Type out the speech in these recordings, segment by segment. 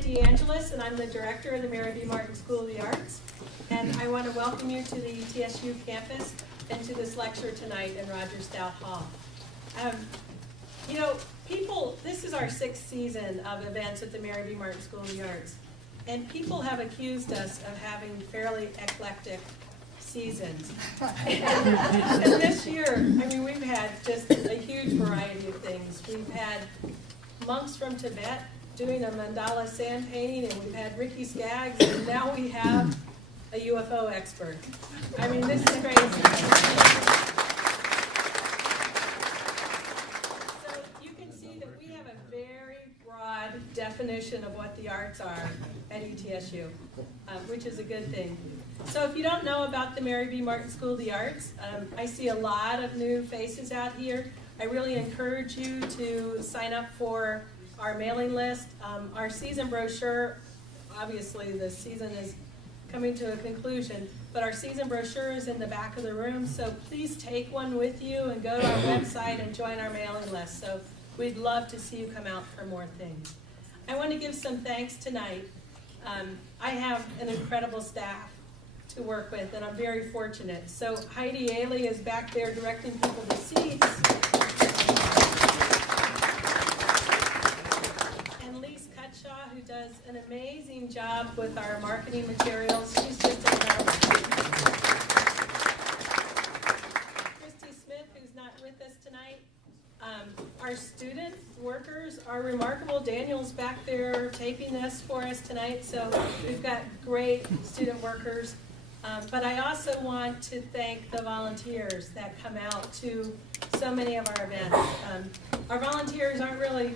Julia DeAngelis, and I'm the director of the Mary B. Martin School of the Arts. And I want to welcome you to the ETSU campus and to this lecture tonight in Roger Stout Hall. You know, this is our 6th season of events at the Mary B. Martin School of the Arts. And people have accused us of having fairly eclectic seasons. And this year, I mean, we've had just a huge variety of things. We've had monks from Tibet doing a mandala sand painting, and we've had Ricky Skaggs, and now we have a UFO expert. I mean, this is crazy. So you can see that we have a very broad definition of what the arts are at ETSU, which is a good thing. So if you don't know about the Mary B. Martin School of the Arts, I see a lot of new faces out here. I really encourage you to sign up for our mailing list. Our season brochure, obviously the season is coming to a conclusion, but our season brochure is in the back of the room, so please take one with you and go to our website and join our mailing list. So we'd love to see you come out for more things. I want to give some thanks tonight. I have an incredible staff to work with, and I'm very fortunate. So Heidi Ailey is back there directing people to seats. And Lise Cutshaw, who does an amazing job with our marketing materials. She's just incredible. Christy Smith, who's not with us tonight. Our student workers are remarkable. Daniel's back there taping this for us tonight, so we've got great student workers. But I also want to thank the volunteers that come out to so many of our events. Our volunteers aren't really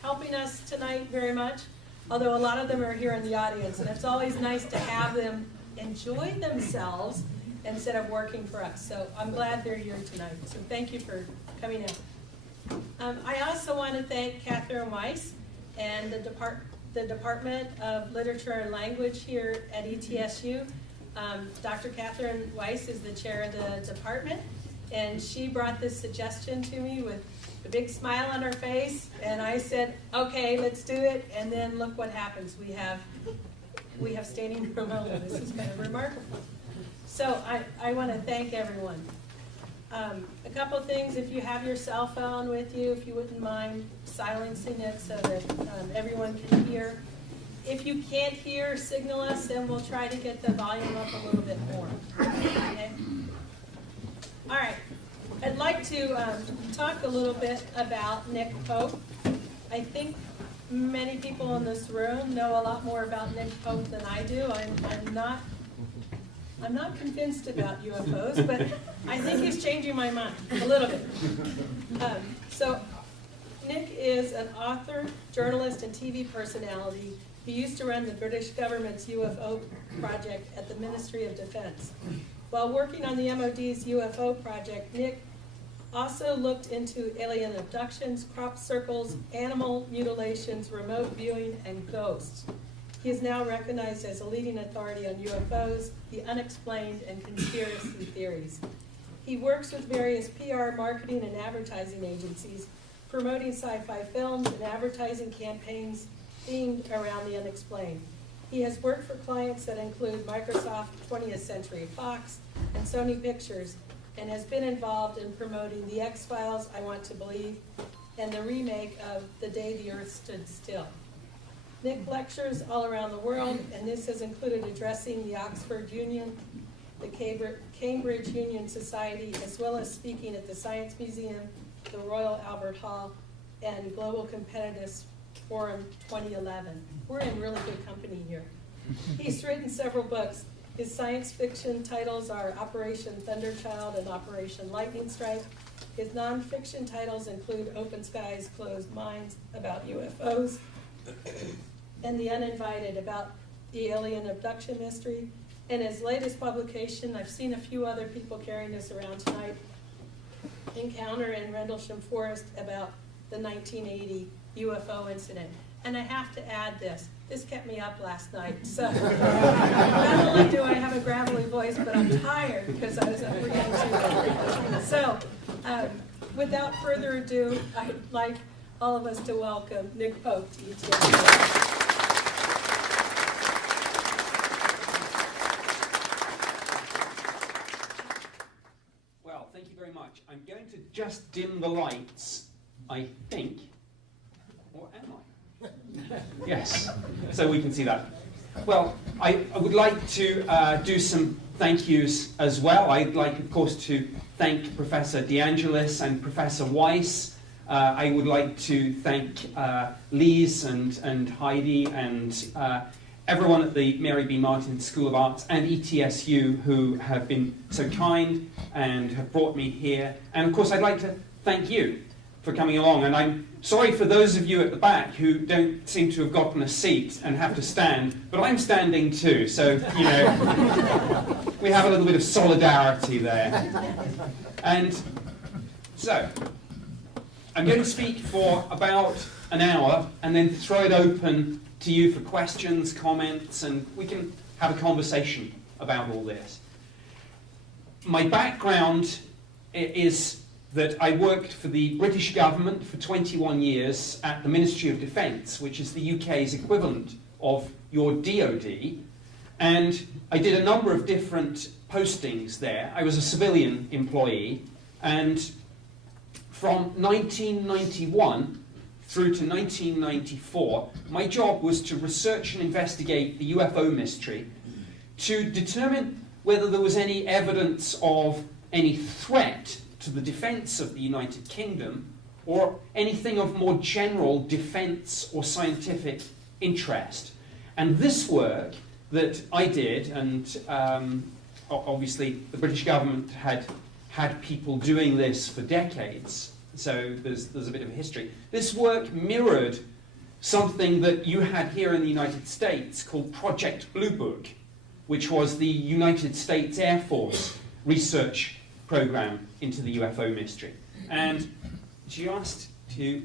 helping us tonight very much, although a lot of them are here in the audience, and it's always nice to have them enjoy themselves instead of working for us. So I'm glad they're here tonight, so thank you for coming out. I also want to thank Catherine Weiss and the Department of Literature and Language here at ETSU. Dr. Catherine Weiss is the chair of the department, and she brought this suggestion to me with a big smile on her face, and I said, okay, let's do it, and then look what happens. We have standing room only. This is kind of remarkable. So I want to thank everyone. A couple things, if you have your cell phone with you, if you wouldn't mind silencing it so that everyone can hear. If you can't hear, signal us, and we'll try to get the volume up a little bit more. Okay? All right. I'd like to talk a little bit about Nick Pope. I think many people in this room know a lot more about Nick Pope than I do. I'm not convinced about UFOs, but I think he's changing my mind a little bit. So Nick is an author, journalist, and TV personality. He used to run the British government's UFO project at the Ministry of Defense. While working on the MOD's UFO project, Nick also looked into alien abductions, crop circles, animal mutilations, remote viewing, and ghosts. He is now recognized as a leading authority on UFOs, the unexplained, and conspiracy theories. He works with various PR, marketing, and advertising agencies, promoting sci-fi films and advertising campaigns themed around the unexplained. He has worked for clients that include Microsoft, 20th Century Fox, and Sony Pictures, and has been involved in promoting The X-Files, I Want to Believe, and the remake of The Day the Earth Stood Still. Nick lectures all around the world, and this has included addressing the Oxford Union, the Cambridge Union Society, as well as speaking at the Science Museum, the Royal Albert Hall, and Global Competitiveness Forum 2011. We're in really good company here. He's written several books. His science fiction titles are Operation Thunderchild and Operation Lightning Strike. His nonfiction titles include Open Skies, Closed Minds, about UFOs, and The Uninvited, about the alien abduction mystery. And his latest publication, I've seen a few other people carrying this around tonight, Encounter in Rendlesham Forest, about the 1980 UFO incident. And I have to add this. This kept me up last night. So not only do I have a gravelly voice, but I'm tired because I was up against it. So without further ado, I'd like all of us to welcome Nick Pope to ETSU. much. I'm going to just dim the lights, I think. Or am I? Yes, so we can see that. Well, I would like to do some thank yous as well. I'd like, of course, to thank Professor DeAngelis and Professor Weiss. I would like to thank Lise and Heidi and everyone at the Mary B. Martin School of Arts and ETSU who have been so kind and have brought me here. And of course, I'd like to thank you for coming along. And I'm sorry for those of you at the back who don't seem to have gotten a seat and have to stand, but I'm standing too. So, you know, we have a little bit of solidarity there. And so, I'm going to speak for about an hour and then throw it open to you for questions, comments, and we can have a conversation about all this. My background is that I worked for the British government for 21 years at the Ministry of Defence, which is the UK's equivalent of your DoD, and I did a number of different postings there. I was a civilian employee, and from 1991 through to 1994, my job was to research and investigate the UFO mystery to determine whether there was any evidence of any threat to the defence of the United Kingdom or anything of more general defence or scientific interest. And this work that I did, and obviously the British government had people doing this for decades, so there's a bit of a history. This work mirrored something that you had here in the United States called Project Blue Book, which was the United States Air Force research program into the UFO mystery. And just to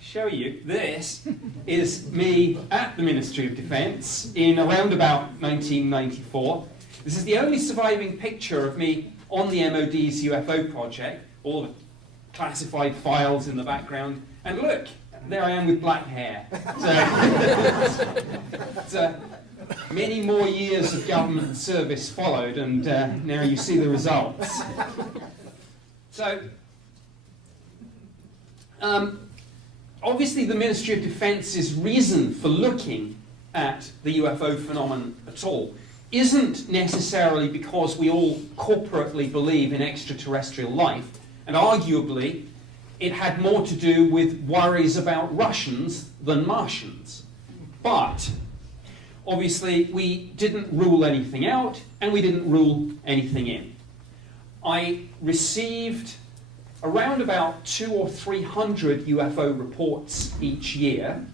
show you, this is me at the Ministry of Defence in around about 1994. This is the only surviving picture of me on the MOD's UFO project, all the classified files in the background, and look, there I am with black hair. So many more years of government service followed, and now you see the results. So, obviously the Ministry of Defence's reason for looking at the UFO phenomenon at all isn't necessarily because we all corporately believe in extraterrestrial life, and arguably it had more to do with worries about Russians than Martians. But obviously we didn't rule anything out and we didn't rule anything in. I received around about 200 or 300 UFO reports each year.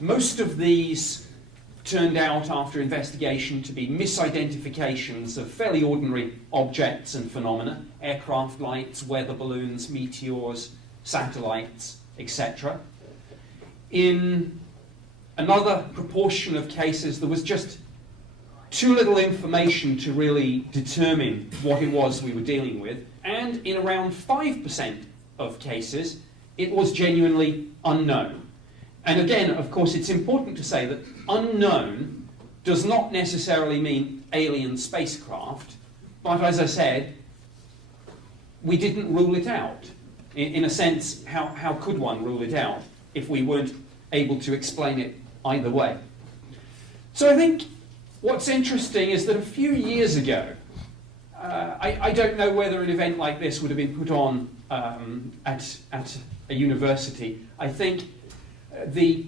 Most of these turned out after investigation to be misidentifications of fairly ordinary objects and phenomena, aircraft lights, weather balloons, meteors, satellites, etc. In another proportion of cases, there was just too little information to really determine what it was we were dealing with, and in around 5% of cases, it was genuinely unknown. And again, of course, it's important to say that unknown does not necessarily mean alien spacecraft, but as I said, we didn't rule it out. In a sense, how could one rule it out if we weren't able to explain it either way? So I think what's interesting is that a few years ago, I don't know whether an event like this would have been put on at a university. I think the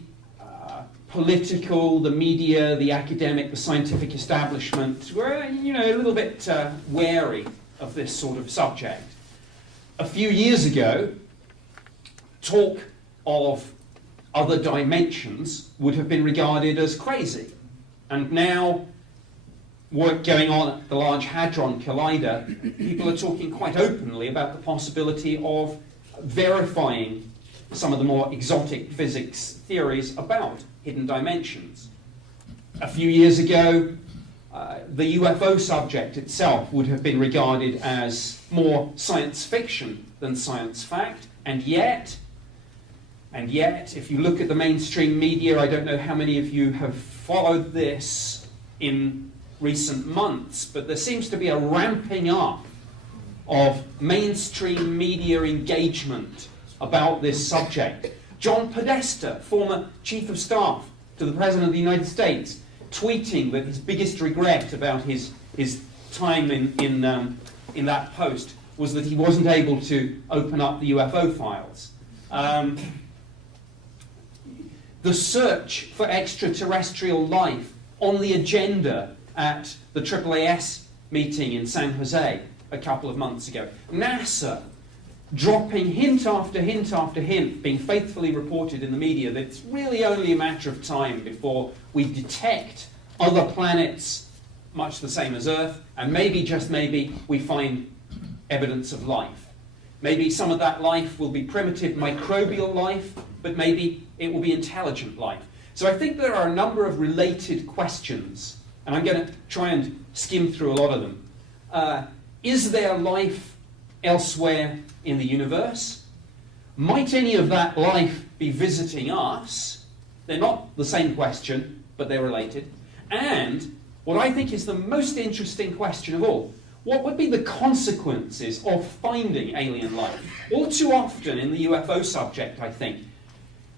political, the media, the academic, the scientific establishment were, a little bit wary of this sort of subject. A few years ago, talk of other dimensions would have been regarded as crazy. And now, work going on at the Large Hadron Collider, people are talking quite openly about the possibility of verifying some of the more exotic physics theories about hidden dimensions. A few years ago, the UFO subject itself would have been regarded as more science fiction than science fact, and yet, if you look at the mainstream media, I don't know how many of you have followed this in recent months, but there seems to be a ramping up of mainstream media engagement about this subject. John Podesta, former Chief of Staff to the President of the United States, tweeting that his biggest regret about his time in that post was that he wasn't able to open up the UFO files. The search for extraterrestrial life on the agenda at the AAAS meeting in San Jose a couple of months ago. NASA dropping hint after hint after hint, being faithfully reported in the media that it's really only a matter of time before we detect other planets much the same as Earth, and maybe, just maybe, we find evidence of life. Maybe some of that life will be primitive microbial life, but maybe it will be intelligent life. So I think there are a number of related questions, and I'm going to try and skim through a lot of them. Is there life elsewhere in the universe? Might any of that life be visiting us? They're not the same question, but they're related. And what I think is the most interesting question of all, what would be the consequences of finding alien life? All too often in the UFO subject, I think,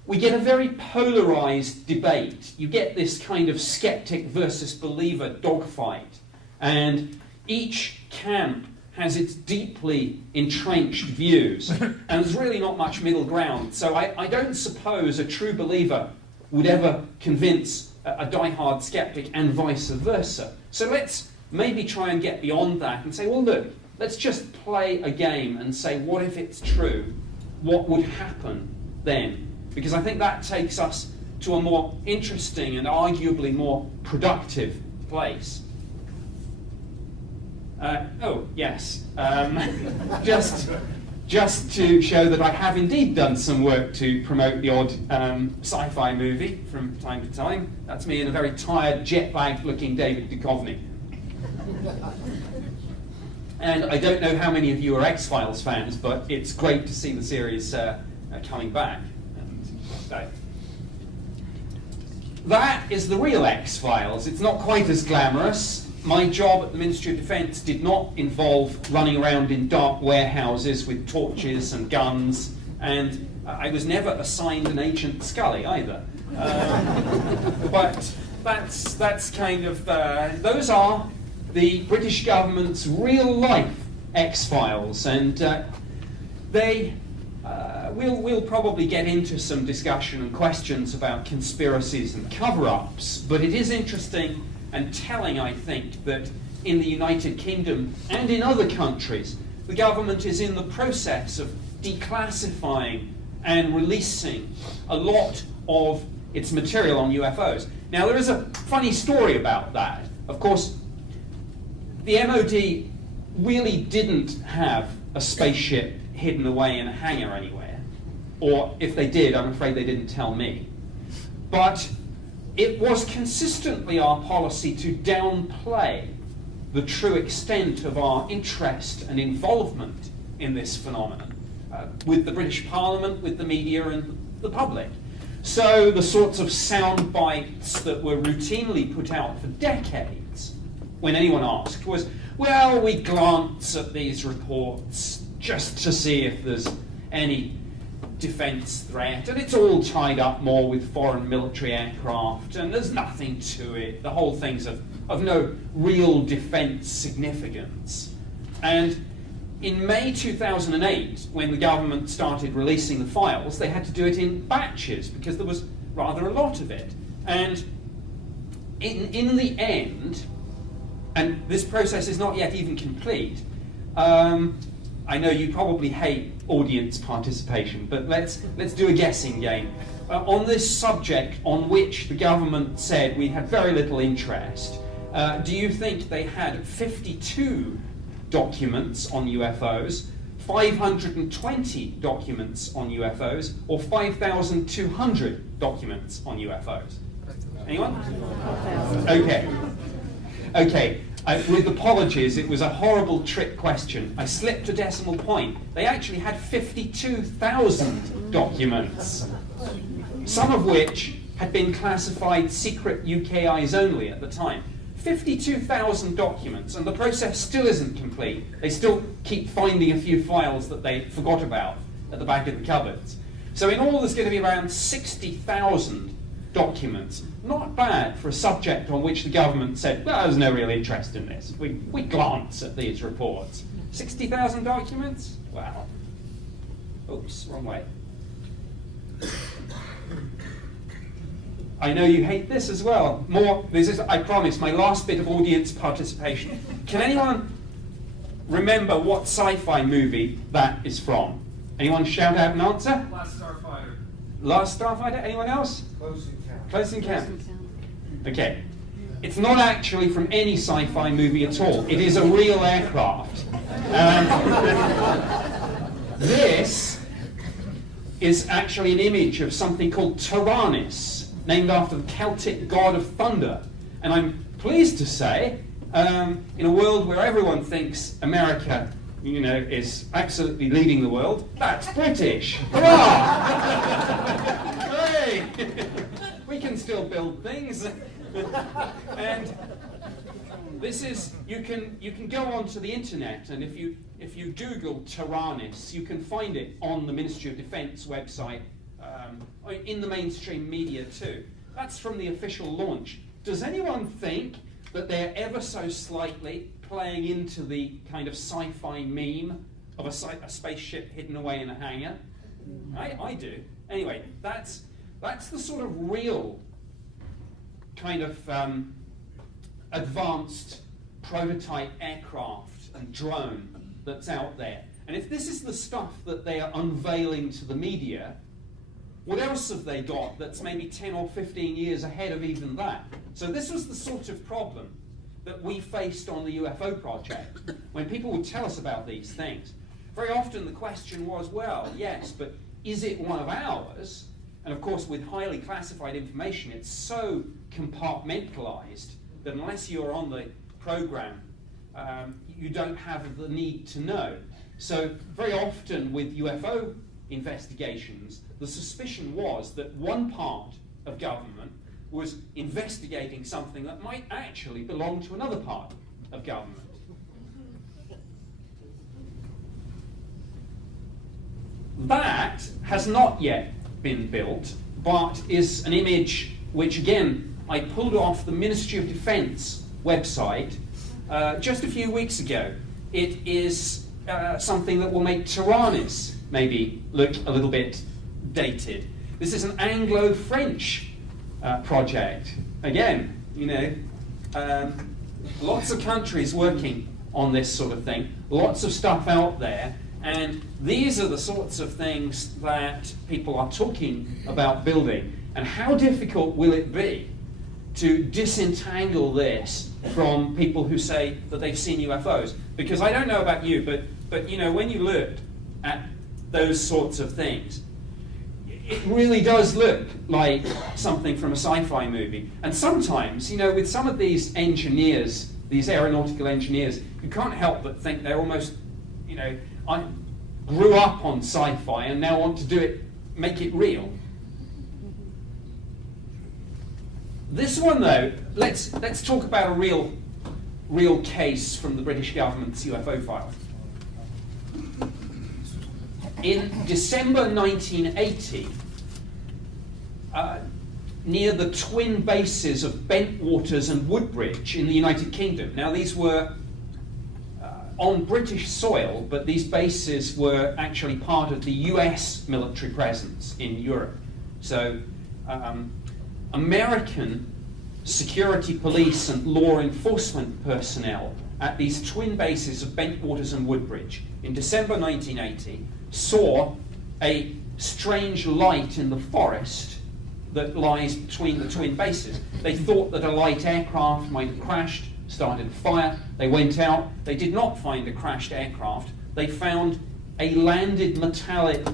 we get a very polarized debate. You get this kind of skeptic versus believer dogfight. And each camp has its deeply entrenched views, and there's really not much middle ground. So I don't suppose a true believer would ever convince a die-hard skeptic, and vice versa. So let's maybe try and get beyond that and say, well, look, let's just play a game and say, what if it's true? What would happen then? Because I think that takes us to a more interesting and arguably more productive place. Oh, yes. Just to show that I have indeed done some work to promote the odd sci-fi movie from time to time. That's me and a very tired, jet-lagged looking David Duchovny. And I don't know how many of you are X-Files fans, but it's great to see the series coming back. And so, that is the real X-Files. It's not quite as glamorous. My job at the Ministry of Defence did not involve running around in dark warehouses with torches and guns, and I was never assigned an Agent Scully either. But that's kind of, those are the British government's real-life X-Files, and we'll probably get into some discussion and questions about conspiracies and cover-ups, but it is interesting and telling, I think, that in the United Kingdom and in other countries, the government is in the process of declassifying and releasing a lot of its material on UFOs. Now, there is a funny story about that. Of course, the MOD really didn't have a spaceship hidden away in a hangar anywhere. Or if they did, I'm afraid they didn't tell me. But it was consistently our policy to downplay the true extent of our interest and involvement in this phenomenon with the British Parliament, with the media and the public. So the sorts of sound bites that were routinely put out for decades when anyone asked was, well, we glance at these reports just to see if there's any defence threat, and it's all tied up more with foreign military aircraft, and there's nothing to it. The whole thing's of no real defence significance. And in May 2008, when the government started releasing the files, they had to do it in batches because there was rather a lot of it. And in the end, and this process is not yet even complete, I know you probably hate audience participation, but let's do a guessing game. On this subject on which the government said we had very little interest, do you think they had 52 documents on UFOs, 520 documents on UFOs, or 5,200 documents on UFOs? Anyone? Okay. With apologies, it was a horrible trick question. I slipped a decimal point. They actually had 52,000 documents, some of which had been classified secret UK eyes only at the time. 52,000 documents, and the process still isn't complete. They still keep finding a few files that they forgot about at the back of the cupboards. So in all, there's going to be around 60,000 documents. Not bad for a subject on which the government said, well, there's no real interest in this. We glance at these reports. 60,000 documents? Wow. Oops, wrong way. I know you hate this as well. This is, I promise, my last bit of audience participation. Can anyone remember what sci-fi movie that is from? Anyone shout out an answer? Last Starfighter. Last Starfighter? Anyone else? Close Encounter. Close Encounter. Okay. It's not actually from any sci-fi movie at all. It is a real aircraft. This is actually an image of something called Tyrannus, named after the Celtic god of thunder. And I'm pleased to say, in a world where everyone thinks America, is absolutely leading the world, that's British. Hurrah! Hey! We can still build things. And this is, you can go onto the internet, and if you Google Tyrannus, you can find it on the Ministry of Defence website, in the mainstream media too. That's from the official launch. Does anyone think that they're ever so slightly playing into the kind of sci-fi meme of a spaceship hidden away in a hangar? I do. Anyway, that's the sort of real kind of advanced prototype aircraft and drone that's out there. And if this is the stuff that they are unveiling to the media, what else have they got that's maybe 10 or 15 years ahead of even that? So this was the sort of problem that we faced on the UFO project when people would tell us about these things. Very often the question was, well, yes, but is it one of ours? And of course, with highly classified information, it's so compartmentalized that unless you're on the program, you don't have the need to know. So very often with UFO investigations, the suspicion was that one part of government was investigating something that might actually belong to another part of government. That has not yet been built, but is an image which, again, I pulled off the Ministry of Defence website just a few weeks ago. It is something that will make Tyrannus maybe look a little bit dated. This is an Anglo-French project. Again, lots of countries working on this sort of thing, lots of stuff out there, and these are the sorts of things that people are talking about building. And how difficult will it be to disentangle this from people who say that they've seen UFOs? Because I don't know about you, but when you look at those sorts of things, it really does look like something from a sci-fi movie. And sometimes, with some of these engineers, these aeronautical engineers, you can't help but think they're almost, I grew up on sci-fi and now want to make it real. This one, though, let's talk about a real case from the British government's UFO files. In December 1980, near the twin bases of Bentwaters and Woodbridge in the United Kingdom. Now, these were on British soil, but these bases were actually part of the US military presence in Europe. So, American security police and law enforcement personnel at these twin bases of Bentwaters and Woodbridge in December 1980 saw a strange light in the forest that lies between the twin bases. They thought that a light aircraft might have crashed, started a fire. They went out. They did not find a crashed aircraft. They found a landed metallic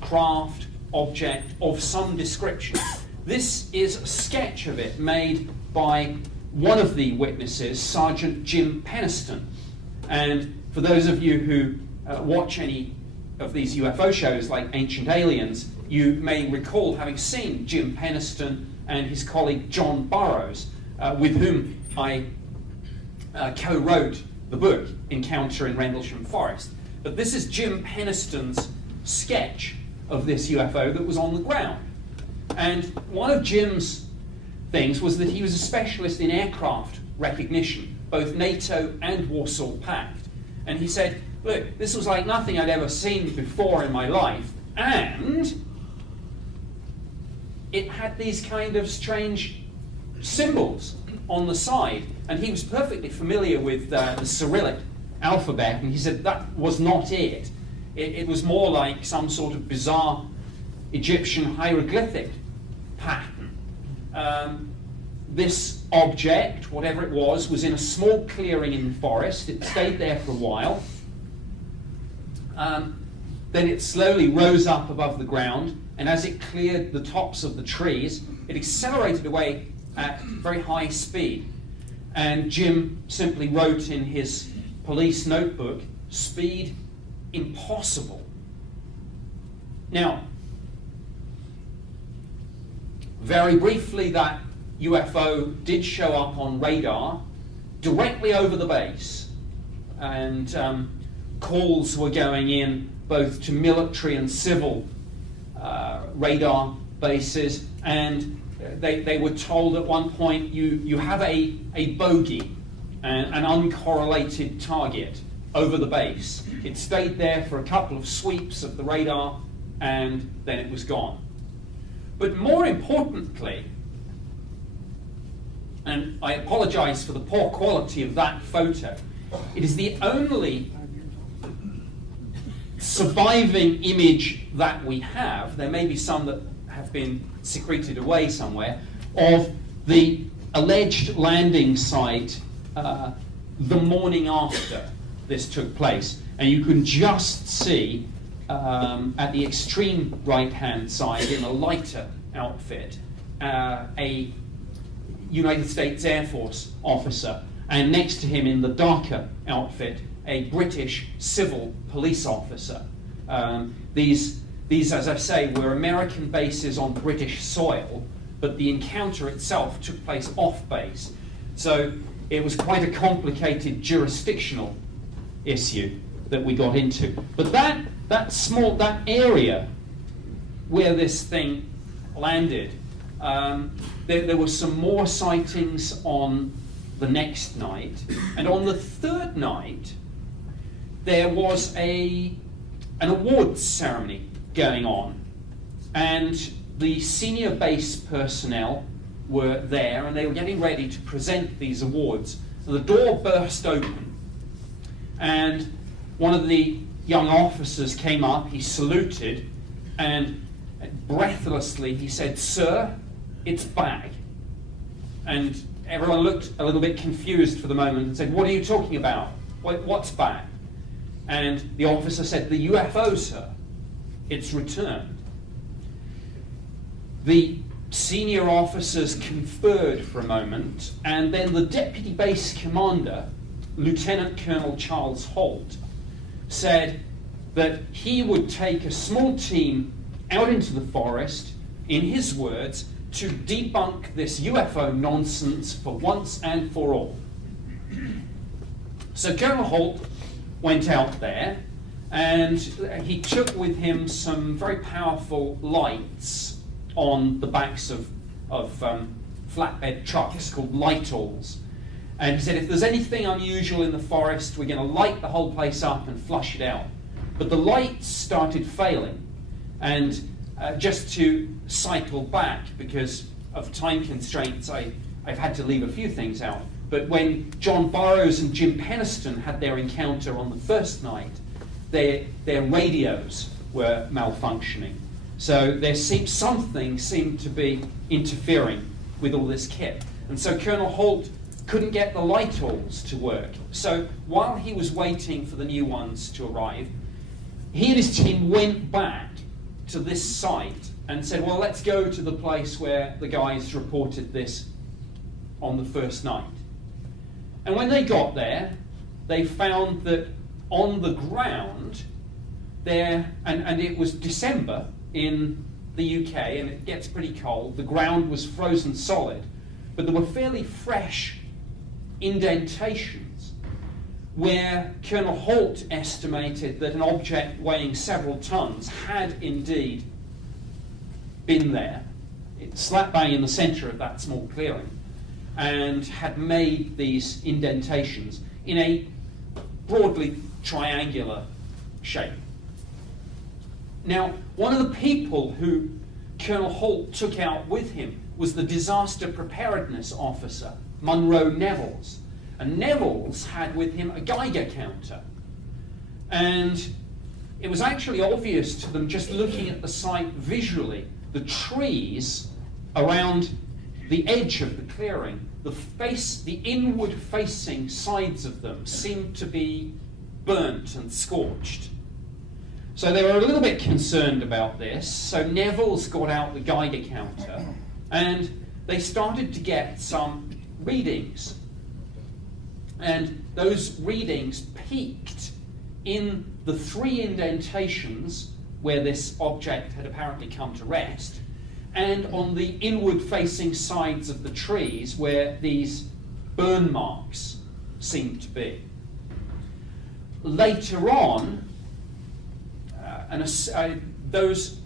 craft object of some description. This is a sketch of it made by one of the witnesses, Sergeant Jim Penniston. And for those of you who watch any of these UFO shows like Ancient Aliens, you may recall having seen Jim Penniston and his colleague John Burroughs, with whom I co-wrote the book Encounter in Rendlesham Forest. But this is Jim Penniston's sketch of this UFO that was on the ground. And one of Jim's things was that he was a specialist in aircraft recognition, both NATO and Warsaw Pact. And he said, look, this was like nothing I'd ever seen before in my life, and it had these kind of strange symbols on the side. And he was perfectly familiar with the Cyrillic alphabet, and he said that was not it. It was more like some sort of bizarre Egyptian hieroglyphic pattern. This object, whatever it was in a small clearing in the forest. It stayed there for a while. Then it slowly rose up above the ground, and as it cleared the tops of the trees, it accelerated away at very high speed. And Jim simply wrote in his police notebook, "Speed impossible." Now, very briefly, that UFO did show up on radar directly over the base, and calls were going in both to military and civil radar bases, and they were told at one point, you have a bogey, an uncorrelated target over the base. It stayed there for a couple of sweeps of the radar, and then it was gone. But more importantly, and I apologize for the poor quality of that photo, it is the only surviving image that we have, there may be some that have been secreted away somewhere, of the alleged landing site the morning after this took place. And you can just see at the extreme right-hand side, in a lighter outfit, a United States Air Force officer, and next to him in the darker outfit, a British civil police officer. These, as I say, were American bases on British soil, but the encounter itself took place off base. So it was quite a complicated jurisdictional issue that we got into. But that area where this thing landed, there were some more sightings on the next night, and on the third night there was an awards ceremony going on, and the senior base personnel were there, and they were getting ready to present these awards. So the door burst open, and one of the young officers came up, he saluted, and breathlessly he said, "Sir, it's back." And everyone looked a little bit confused for the moment and said, "What are you talking about? What's back?" And the officer said, "The UFO, sir. It's returned." The senior officers conferred for a moment, and then the deputy base commander, Lieutenant Colonel Charles Holt, said that he would take a small team out into the forest, in his words, to debunk this UFO nonsense for once and for all. So Colonel Holt went out there, and he took with him some very powerful lights on the backs of flatbed trucks called light-alls. And he said, if there's anything unusual in the forest, we're going to light the whole place up and flush it out. But the lights started failing. And just to cycle back, because of time constraints, I've had to leave a few things out. But when John Burroughs and Jim Penniston had their encounter on the first night, their radios were malfunctioning. So something seemed to be interfering with all this kit. And so Colonel Holt couldn't get the light-alls to work. So while he was waiting for the new ones to arrive, he and his team went back to this site and said, well, let's go to the place where the guys reported this on the first night. And when they got there, they found that on the ground there, and it was December in the UK, and it gets pretty cold, the ground was frozen solid, but there were fairly fresh indentations where Colonel Holt estimated that an object weighing several tons had indeed been there, slap bang in the centre of that small clearing, and had made these indentations in a broadly triangular shape. Now, one of the people who Colonel Holt took out with him was the disaster preparedness officer, Munro Nevels. And Nevels had with him a Geiger counter. And it was actually obvious to them, just looking at the site visually, the trees around the edge of the clearing, the inward-facing sides of them seemed to be burnt and scorched. So they were a little bit concerned about this, so Nevels got out the Geiger counter, and they started to get some readings. And those readings peaked in the 3 indentations where this object had apparently come to rest, and on the inward-facing sides of the trees where these burn marks seemed to be. Later on, those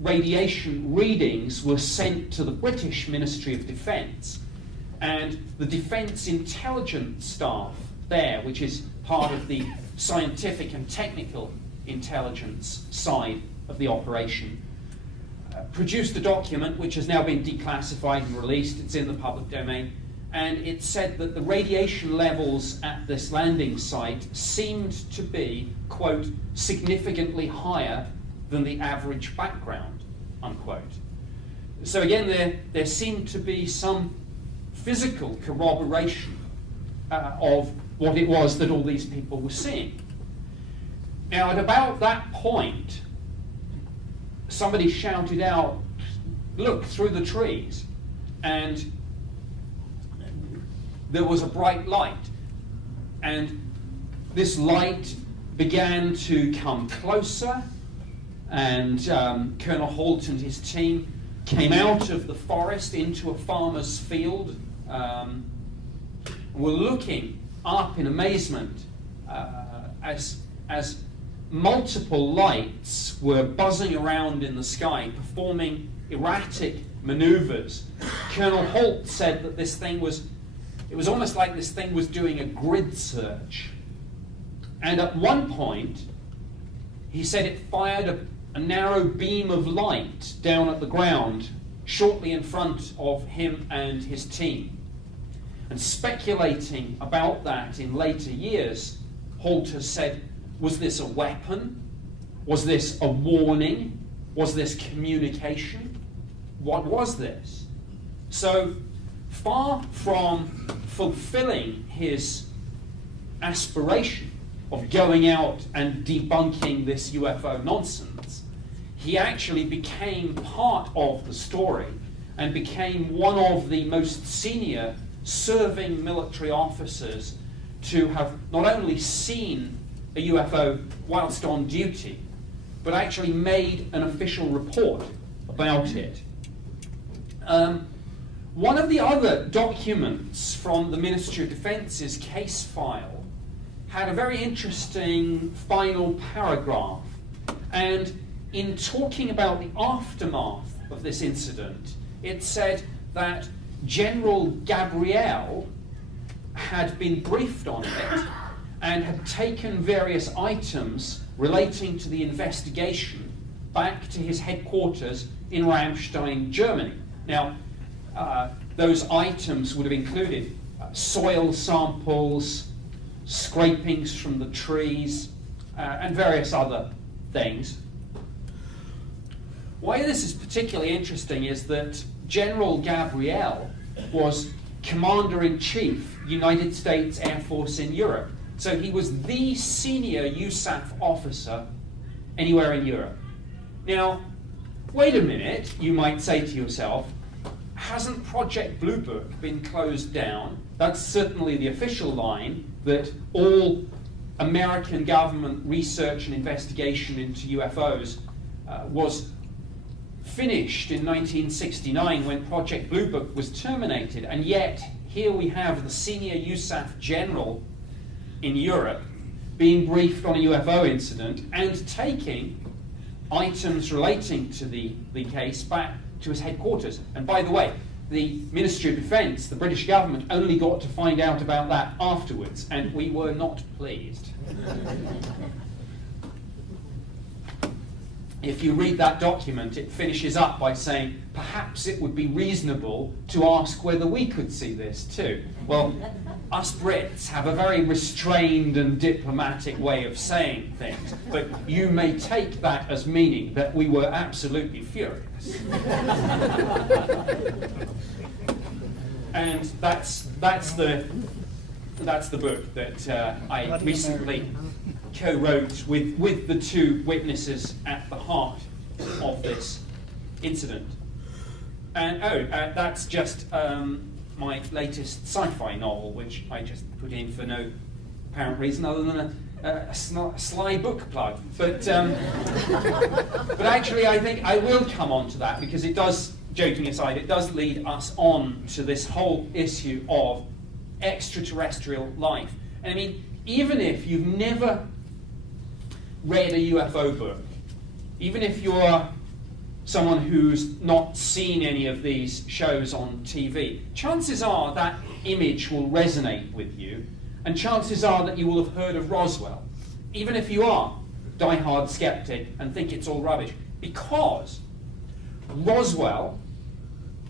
radiation readings were sent to the British Ministry of Defence, and the Defence Intelligence Staff there, which is part of the scientific and technical intelligence side of the operation, produced a document which has now been declassified and released. It's in the public domain, and it said that the radiation levels at this landing site seemed to be, quote, significantly higher than the average background, unquote. So again, there seemed to be some physical corroboration of what it was that all these people were seeing. Now, at about that point, somebody shouted out, "Look through the trees," and there was a bright light, and this light began to come closer, and Colonel Holt and his team came out of the forest into a farmer's field, were looking up in amazement as multiple lights were buzzing around in the sky, performing erratic maneuvers. Colonel Holt said that this thing was, it was almost like this thing was doing a grid search. And at one point, he said it fired a narrow beam of light down at the ground, shortly in front of him and his team. And speculating about that in later years, Holt has said, was this a weapon? Was this a warning? Was this communication? What was this? So, far from fulfilling his aspiration of going out and debunking this UFO nonsense, he actually became part of the story and became one of the most senior serving military officers to have not only seen a UFO whilst on duty, but actually made an official report about it. One of the other documents from the Ministry of Defence's case file had a very interesting final paragraph, and in talking about the aftermath of this incident, it said that General Gabriel had been briefed on it and had taken various items relating to the investigation back to his headquarters in Ramstein, Germany. Now, those items would have included soil samples, scrapings from the trees, and various other things. Why this is particularly interesting is that General Gabriel was Commander-in-Chief, United States Air Force in Europe. So he was the senior USAF officer anywhere in Europe. Now, wait a minute, you might say to yourself, hasn't Project Blue Book been closed down? That's certainly the official line, that all American government research and investigation into UFOs was finished in 1969 when Project Blue Book was terminated, and yet here we have the senior USAF general in Europe being briefed on a UFO incident and taking items relating to the case back to his headquarters. And by the way, the Ministry of Defence, the British government, only got to find out about that afterwards, and we were not pleased. If you read that document, it finishes up by saying, perhaps it would be reasonable to ask whether we could see this too. Well, us Brits have a very restrained and diplomatic way of saying things, but you may take that as meaning that we were absolutely furious. And that's the book that I recently co-wrote with the two witnesses at the heart of this incident. And that's just my latest sci-fi novel, which I just put in for no apparent reason other than a sly book plug. But actually, I think I will come on to that because it does, joking aside, it does lead us on to this whole issue of extraterrestrial life. And I mean, even if you've never read a UFO book, even if you're someone who's not seen any of these shows on TV, chances are that image will resonate with you, and chances are that you will have heard of Roswell, even if you are die-hard skeptic and think it's all rubbish, because Roswell,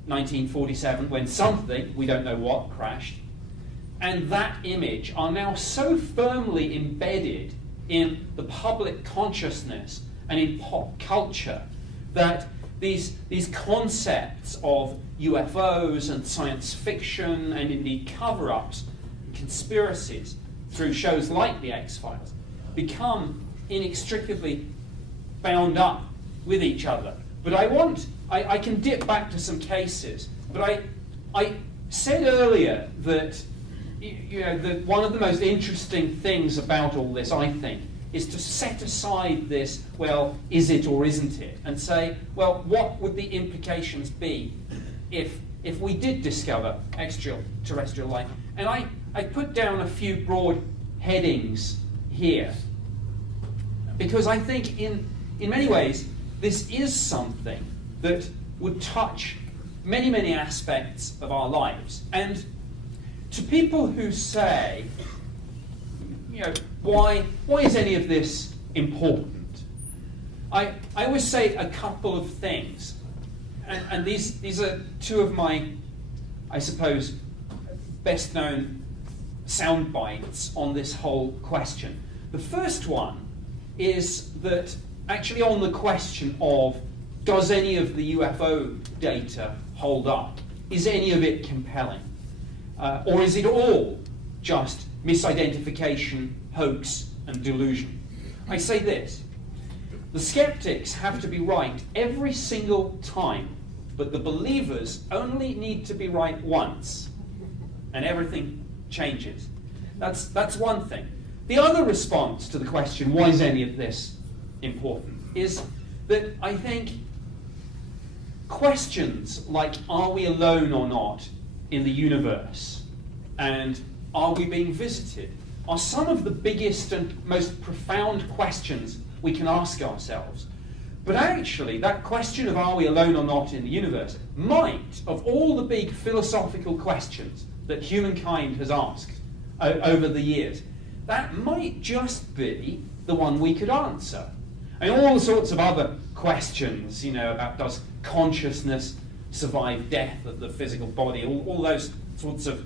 1947, when something, we don't know what, crashed, and that image are now so firmly embedded in the public consciousness and in pop culture that these concepts of UFOs and science fiction and indeed cover-ups, conspiracies through shows like The X-Files become inextricably bound up with each other. But I can dip back to some cases, but I said earlier that that one of the most interesting things about all this, I think, is to set aside this, well, is it or isn't it, and say, well, what would the implications be if we did discover extraterrestrial life? And I put down a few broad headings here, because I think in many ways this is something that would touch many, many aspects of our lives. And to people who say, why is any of this important? I always say a couple of things, and these are two of my, I suppose, best known sound bites on this whole question. The first one is that actually on the question of does any of the UFO data hold up, is any of it compelling? Or is it all just misidentification, hoax, and delusion? I say this: the skeptics have to be right every single time, but the believers only need to be right once, and everything changes. That's one thing. The other response to the question, why is any of this important, is that I think questions like, are we alone or not in the universe, and are we being visited, are some of the biggest and most profound questions we can ask ourselves. But actually, that question of are we alone or not in the universe might, of all the big philosophical questions that humankind has asked over the years, that might just be the one we could answer. And all sorts of other questions, about does consciousness survive death of the physical body, all those sorts of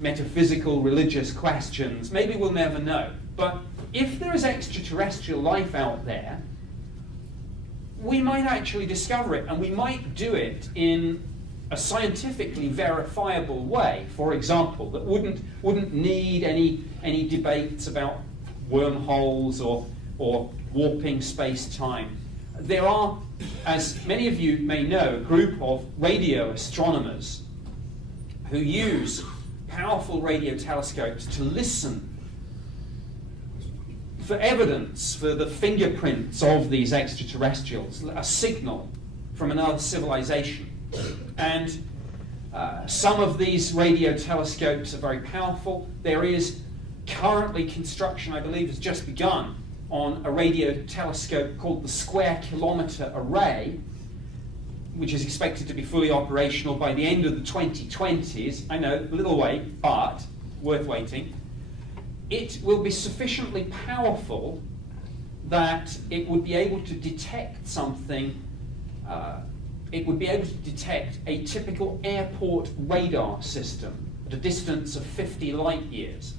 metaphysical, religious questions, maybe we'll never know. But if there is extraterrestrial life out there, we might actually discover it, and we might do it in a scientifically verifiable way, for example, that wouldn't need any debates about wormholes or warping space-time. There are, as many of you may know, a group of radio astronomers who use powerful radio telescopes to listen for evidence, for the fingerprints of these extraterrestrials, a signal from another civilization. And Some of these radio telescopes are very powerful. There is currently construction, I believe, has just begun on a radio telescope called the Square Kilometre Array, which is expected to be fully operational by the end of the 2020s. I know, a little way, but worth waiting. It will be sufficiently powerful that it would be able to detect something. It would be able to detect a typical airport radar system at a distance of 50 light years.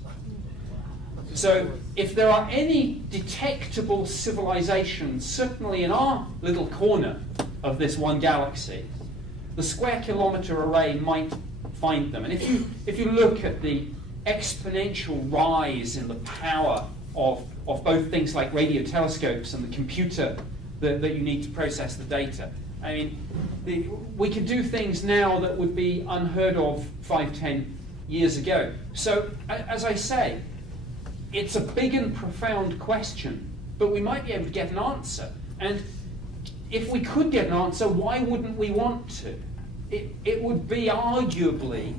So if there are any detectable civilizations, certainly in our little corner of this one galaxy, the Square Kilometre Array might find them. And if you look at the exponential rise in the power of both things like radio telescopes and the computer that you need to process the data, I mean, we can do things now that would be unheard of 5-10 years ago. So, as I say, it's a big and profound question, but we might be able to get an answer. And if we could get an answer, why wouldn't we want to? It would be arguably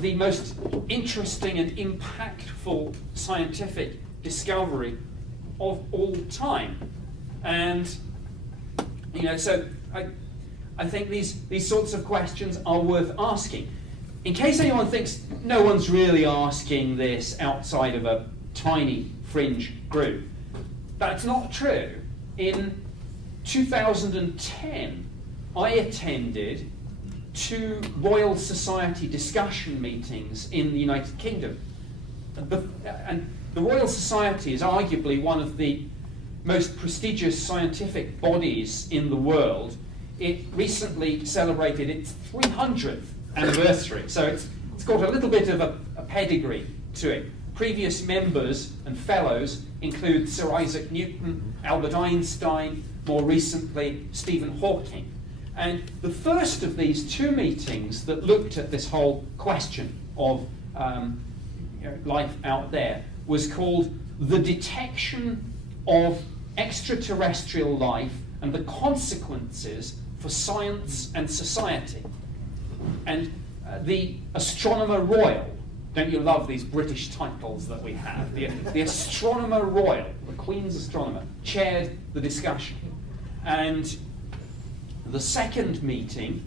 the most interesting and impactful scientific discovery of all time. And, you know, so I think these sorts of questions are worth asking. In case anyone thinks no one's really asking this outside of a tiny fringe group, that's not true. In 2010, I attended 2 Royal Society discussion meetings in the United Kingdom. And the Royal Society is arguably one of the most prestigious scientific bodies in the world. It recently celebrated its 300th anniversary, so it's got a little bit of a pedigree to it. Previous members and fellows include Sir Isaac Newton, Albert Einstein, more recently Stephen Hawking. And the first of these 2 meetings that looked at this whole question of life out there was called The Detection of Extraterrestrial Life and the Consequences for Science and Society. And the Astronomer Royal, don't you love these British titles that we have? The Astronomer Royal, the Queen's Astronomer, chaired the discussion. And the second meeting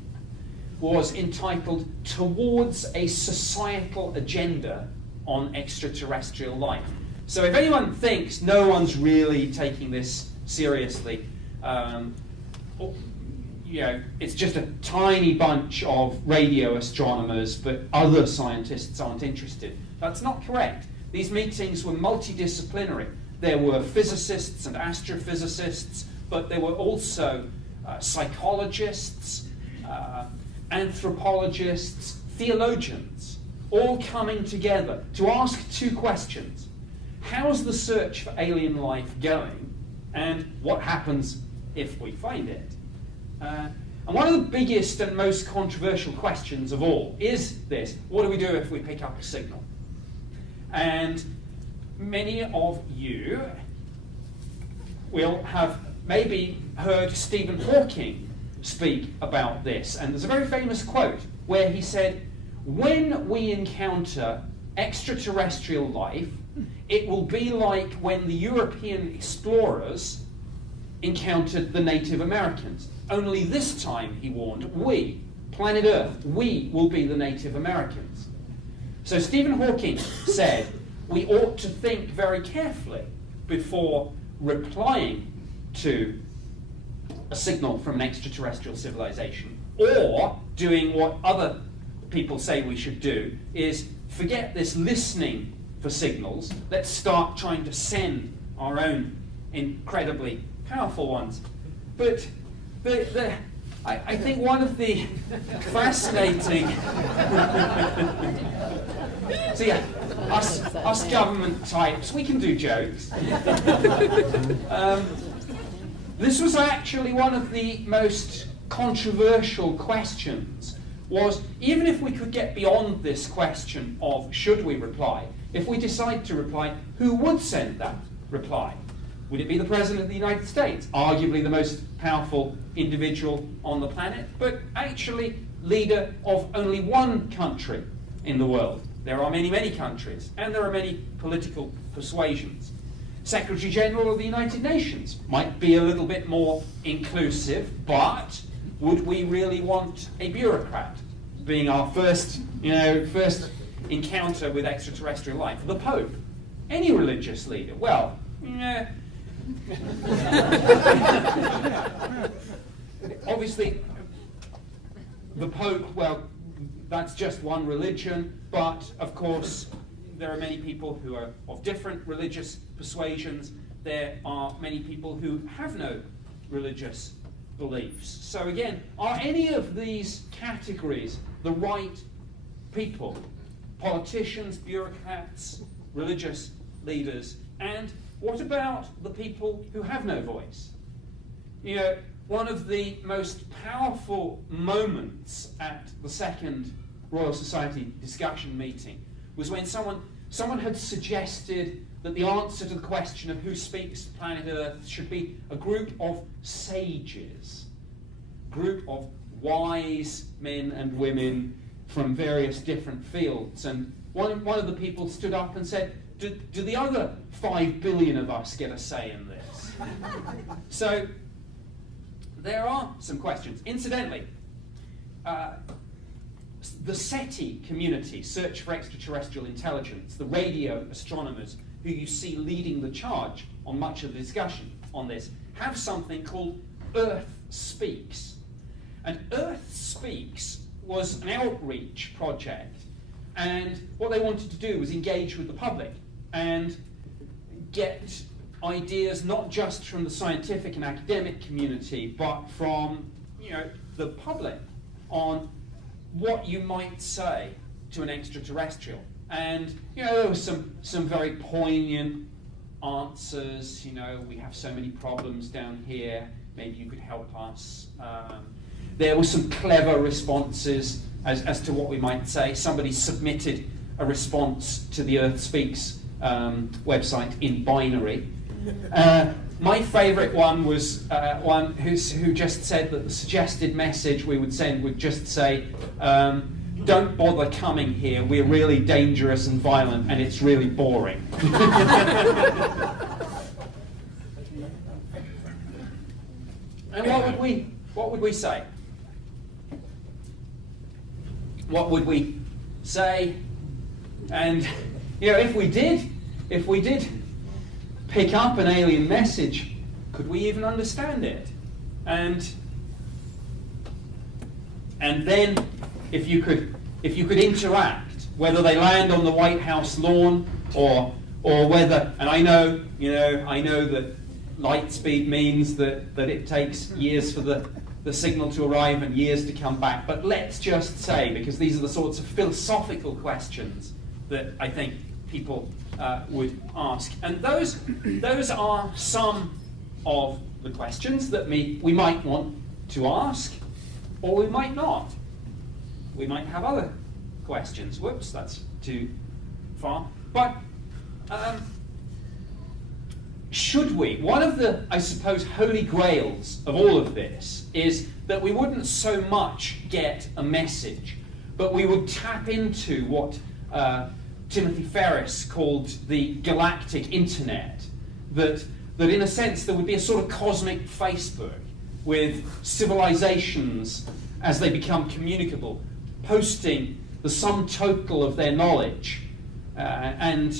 was entitled Towards a Societal Agenda on Extraterrestrial Life. So if anyone thinks no one's really taking this seriously, you know, it's just a tiny bunch of radio astronomers, but other scientists aren't interested. That's not correct. These meetings were multidisciplinary. There were physicists and astrophysicists, but there were also psychologists, anthropologists, theologians, all coming together to ask 2 questions. How's the search for alien life going? And what happens if we find it? And one of the biggest and most controversial questions of all is this: what do we do if we pick up a signal? And many of you will have maybe heard Stephen Hawking speak about this. And there's a very famous quote where he said, "When we encounter extraterrestrial life, it will be like when the European explorers encountered the Native Americans. Only this time," he warned, "we, planet Earth, we will be the Native Americans." So Stephen Hawking said we ought to think very carefully before replying to a signal from an extraterrestrial civilization, or doing what other people say we should do, is forget this listening for signals. Let's start trying to send our own incredibly powerful ones. But I think one of the fascinating... So yeah, us government types, we can do jokes. This was actually one of the most controversial questions, was even if we could get beyond this question of should we reply, if we decide to reply, who would send that reply? Would it be the President of the United States, arguably the most powerful individual on the planet? But actually, leader of only one country in the world. There are many, many countries, and there are many political persuasions. Secretary General of the United Nations might be a little bit more inclusive, but would we really want a bureaucrat being our first encounter with extraterrestrial life? The Pope, any religious leader? Well, obviously, the Pope, well, that's just one religion, but of course there are many people who are of different religious persuasions. There are many people who have no religious beliefs. So again, are any of these categories the right people? Politicians, bureaucrats, religious leaders, and what about the people who have no voice? You know, one of the most powerful moments at the second Royal Society discussion meeting was when someone had suggested that the answer to the question of who speaks to planet Earth should be a group of sages, group of wise men and women from various different fields. And one of the people stood up and said, do the other 5 billion of us get a say in this? So there are some questions. Incidentally, the SETI community, Search for Extraterrestrial Intelligence, the radio astronomers who you see leading the charge on much of the discussion on this, have something called Earth Speaks. And Earth Speaks was an outreach project, and what they wanted to do was engage with the public and get ideas not just from the scientific and academic community, but from the public on what you might say to an extraterrestrial. And there were some very poignant answers. We have so many problems down here, maybe you could help us. There were some clever responses as to what we might say. Somebody submitted a response to the Earth Speaks website in binary. My favourite one was one who just said that the suggested message we would send would just say, don't bother coming here, we're really dangerous and violent and it's really boring. And what would we say? What would we say? And if we did pick up an alien message, could we even understand it? And then if you could interact, whether they land on the White House lawn or whether, and I know that light speed means that it takes years for the signal to arrive and years to come back, but let's just say, because these are the sorts of philosophical questions that I think people would ask. And those are some of the questions that we might want to ask, or we might not. We might have other questions. Whoops, that's too far. But should we? One of the, I suppose, holy grails of all of this is that we wouldn't so much get a message, but we would tap into what Timothy Ferris called the galactic internet, that in a sense there would be a sort of cosmic Facebook with civilizations as they become communicable, posting the sum total of their knowledge. And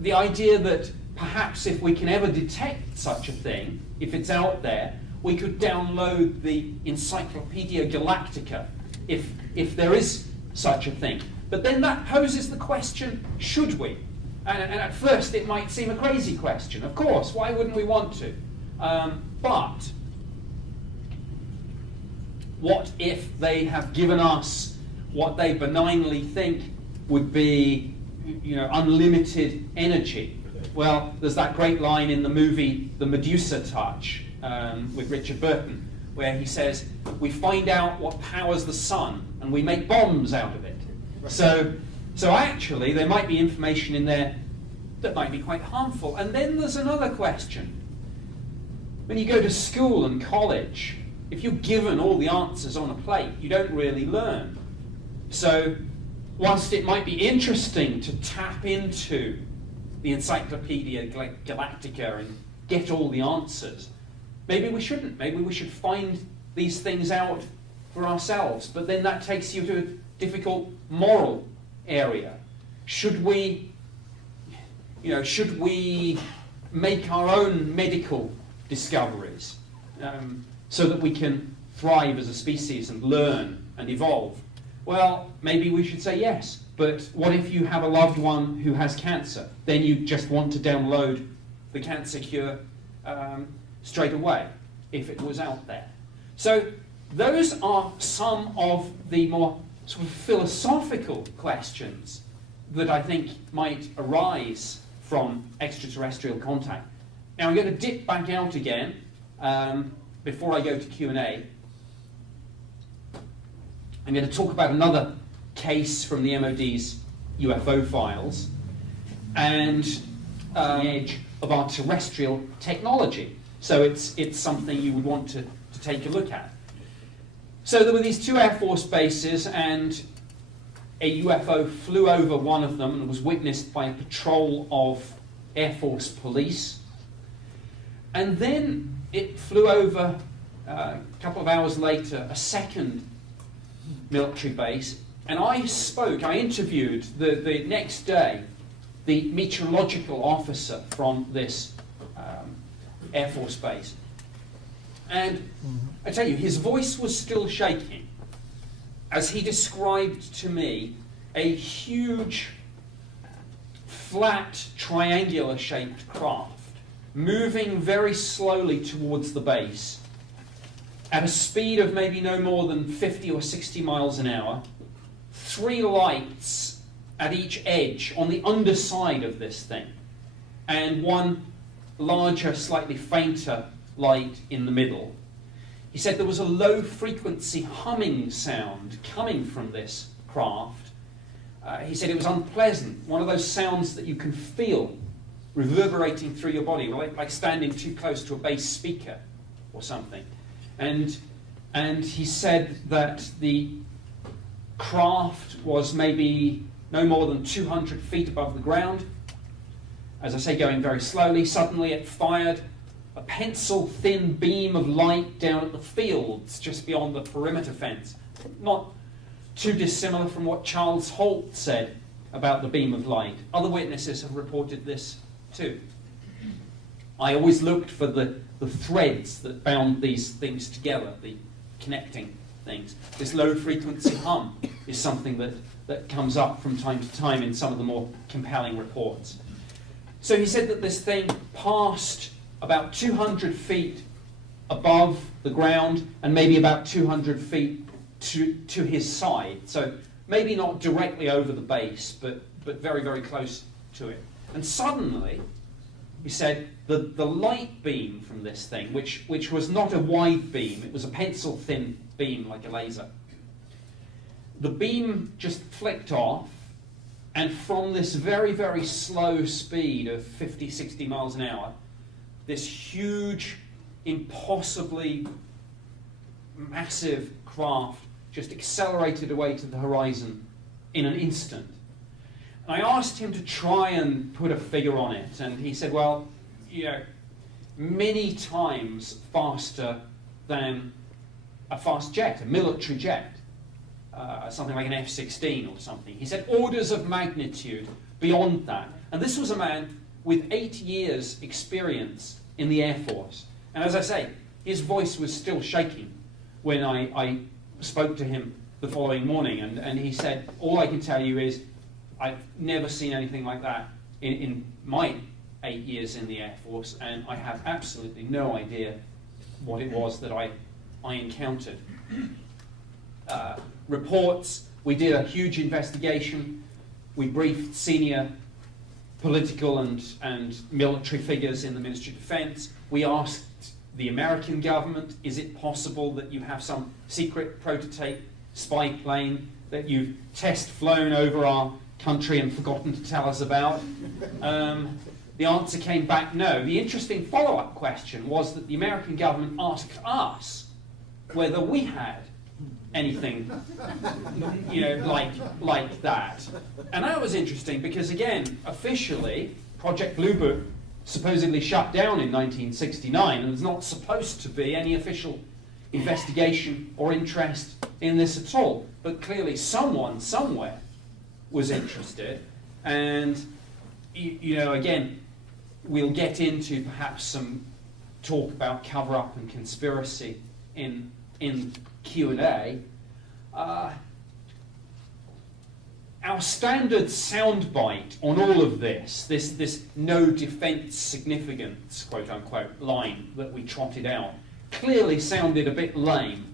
the idea that perhaps if we can ever detect such a thing, if it's out there, we could download the Encyclopedia Galactica if there is such a thing. But then that poses the question, should we? And at first it might seem a crazy question. Of course, why wouldn't we want to? But what if they have given us what they benignly think would be, unlimited energy? Well, there's that great line in the movie The Medusa Touch with Richard Burton, where he says, we find out what powers the sun and we make bombs out of it. So actually there might be information in there that might be quite harmful. And then there's another question. When you go to school and college, if you're given all the answers on a plate, you don't really learn. So whilst it might be interesting to tap into the Encyclopedia Galactica and get all the answers, maybe we shouldn't. Maybe we should find these things out for ourselves. But then that takes you to a difficult moral area. Should we make our own medical discoveries so that we can thrive as a species and learn and evolve? Well, maybe we should say yes. But what if you have a loved one who has cancer? Then you just want to download the cancer cure straight away, if it was out there. So those are some of the more sort of philosophical questions that I think might arise from extraterrestrial contact. Now I'm going to dip back out again before I go to Q&A. I'm going to talk about another case from the MOD's UFO files and the edge of our terrestrial technology. So it's something you would want to take a look at. So there were these two Air Force bases, and a UFO flew over one of them and was witnessed by a patrol of Air Force police. And then it flew over, a couple of hours later, a second military base. And I interviewed the next day the meteorological officer from this Air Force base. And I tell you, his voice was still shaking as he described to me a huge, flat, triangular-shaped craft moving very slowly towards the base at a speed of maybe no more than 50 or 60 miles an hour, 3 lights at each edge on the underside of this thing, and one larger, slightly fainter light in the middle. He said there was a low-frequency humming sound coming from this craft. He said it was unpleasant, one of those sounds that you can feel reverberating through your body, like standing too close to a bass speaker or something. And he said that the craft was maybe no more than 200 feet above the ground. As I say, going very slowly. Suddenly it fired a pencil-thin beam of light down at the fields just beyond the perimeter fence. Not too dissimilar from what Charles Holt said about the beam of light. Other witnesses have reported this too. I always looked for the threads that bound these things together, the connecting things. This low-frequency hum is something that comes up from time to time in some of the more compelling reports. So he said that this thing passed about 200 feet above the ground and maybe about 200 feet to his side. So maybe not directly over the base, but very, very close to it. And suddenly, he said, the light beam from this thing, which was not a wide beam, it was a pencil-thin beam like a laser. The beam just flicked off, and from this very, very slow speed of 50, 60 miles an hour, this huge, impossibly massive craft just accelerated away to the horizon in an instant. And I asked him to try and put a figure on it, and he said, well, many times faster than a fast jet, a military jet. Something like an F-16 or something. He said orders of magnitude beyond that. And this was a man with 8 years experience in the Air Force. And as I say, his voice was still shaking when I spoke to him the following morning. And he said, all I can tell you is I've never seen anything like that in my 8 years in the Air Force, and I have absolutely no idea what it was that I encountered. Reports, we did a huge investigation, we briefed senior political and military figures in the Ministry of Defense. We asked the American government, is it possible that you have some secret prototype spy plane that you've test flown over our country and forgotten to tell us about? The answer came back no. The interesting follow-up question was that the American government asked us whether we had anything, like that. And that was interesting because, again, officially, Project Blue Book supposedly shut down in 1969, and there's not supposed to be any official investigation or interest in this at all. But clearly someone, somewhere, was interested. And, again, we'll get into perhaps some talk about cover-up and conspiracy in Q&A. Our standard soundbite on all of this no defence significance, quote-unquote, line that we trotted out, clearly sounded a bit lame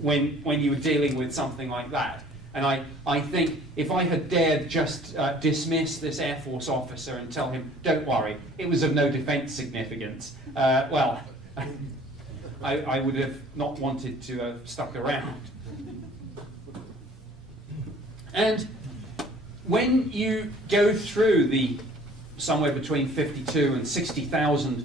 when you were dealing with something like that. And I think if I had dared just dismiss this Air Force officer and tell him, don't worry, it was of no defence significance, I would have not wanted to have stuck around. And when you go through the somewhere between 52 and 60,000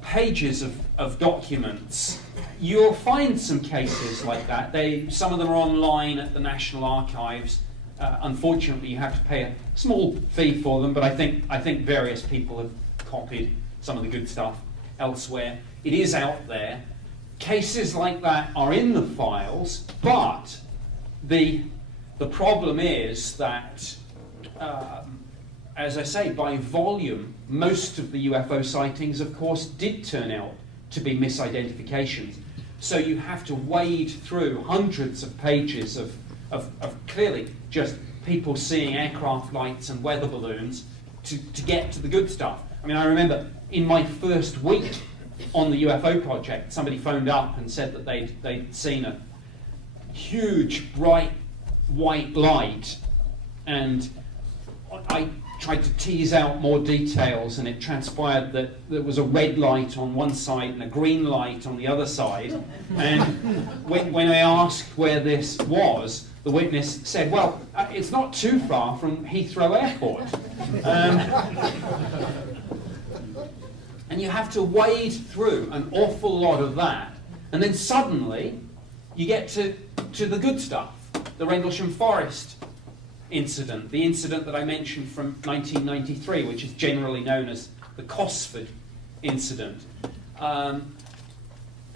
pages of documents, you'll find some cases like that. Some of them are online at the National Archives. Unfortunately, you have to pay a small fee for them, but I think various people have copied some of the good stuff elsewhere. It is out there. Cases like that are in the files, but the problem is that, as I say, by volume, most of the UFO sightings, of course, did turn out to be misidentifications. So you have to wade through hundreds of pages of clearly just people seeing aircraft lights and weather balloons to get to the good stuff. I mean, I remember in my first week on the UFO project, somebody phoned up and said that they'd seen a huge, bright, white light, and I tried to tease out more details, and it transpired that there was a red light on one side and a green light on the other side. And when I asked where this was, the witness said, well, it's not too far from Heathrow Airport. And you have to wade through an awful lot of that, and then suddenly you get to the good stuff, the Rendlesham Forest incident, the incident that I mentioned from 1993, which is generally known as the Cosford incident.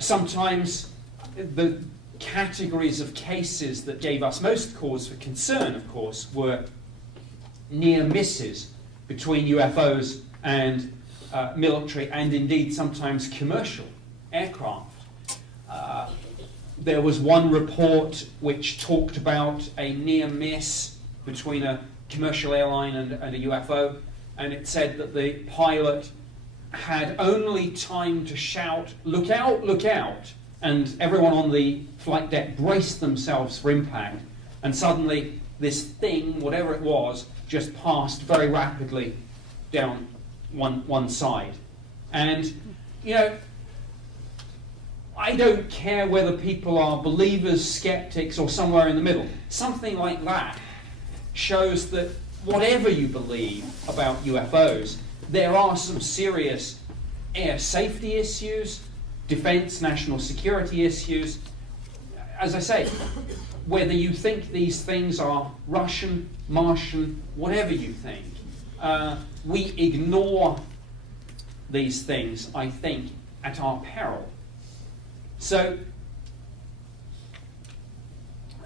Sometimes the categories of cases that gave us most cause for concern, of course, were near misses between UFOs and military and indeed sometimes commercial aircraft. There was one report which talked about a near miss between a commercial airline and a UFO, and it said that the pilot had only time to shout, "Look out, look out," and everyone on the flight deck braced themselves for impact, and suddenly this thing, whatever it was, just passed very rapidly down one side. And, I don't care whether people are believers, skeptics, or somewhere in the middle. Something like that shows that whatever you believe about UFOs, there are some serious air safety issues, defense, national security issues. As I say, whether you think these things are Russian, Martian, whatever you think, we ignore these things, I think, at our peril. So,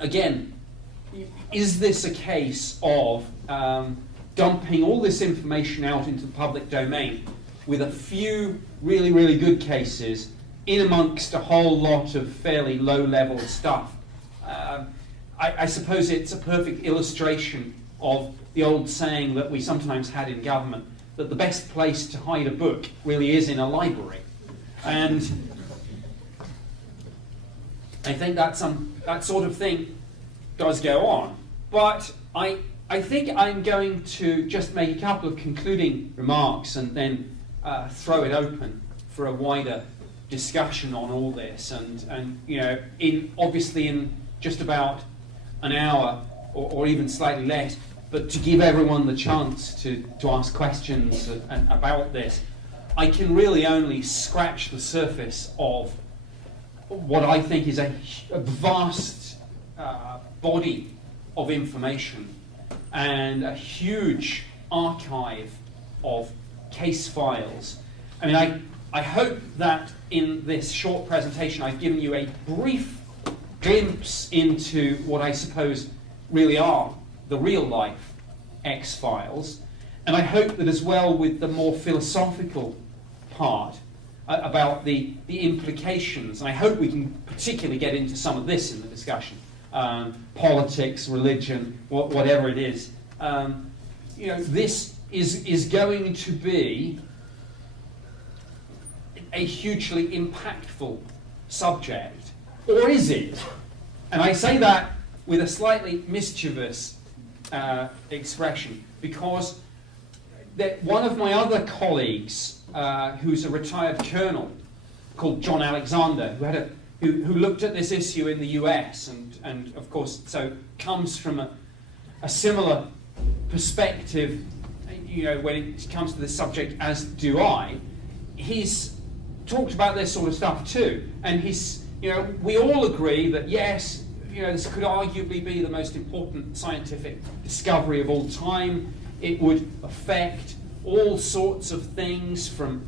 again, is this a case of dumping all this information out into the public domain with a few really, really good cases in amongst a whole lot of fairly low-level stuff? I suppose it's a perfect illustration of the old saying that we sometimes had in government, that the best place to hide a book really is in a library. And I think that sort of thing does go on. But I think I'm going to just make a couple of concluding remarks and then throw it open for a wider discussion on all this. And obviously in just about an hour or even slightly less, but to give everyone the chance to ask questions about this, I can really only scratch the surface of what I think is a vast body of information and a huge archive of case files. I mean, I hope that in this short presentation I've given you a brief glimpse into what I suppose really are the real life X-Files, and I hope that as well with the more philosophical part about the implications, and I hope we can particularly get into some of this in the discussion, politics, religion, whatever it is. This is going to be a hugely impactful subject, or is it? And I say that with a slightly mischievous expression, because one of my other colleagues, who's a retired colonel called John Alexander, who looked at this issue in the US, and of course, so comes from a similar perspective, when it comes to this subject, as do I. He's talked about this sort of stuff too, and we all agree that yes, this could arguably be the most important scientific discovery of all time. It would affect all sorts of things from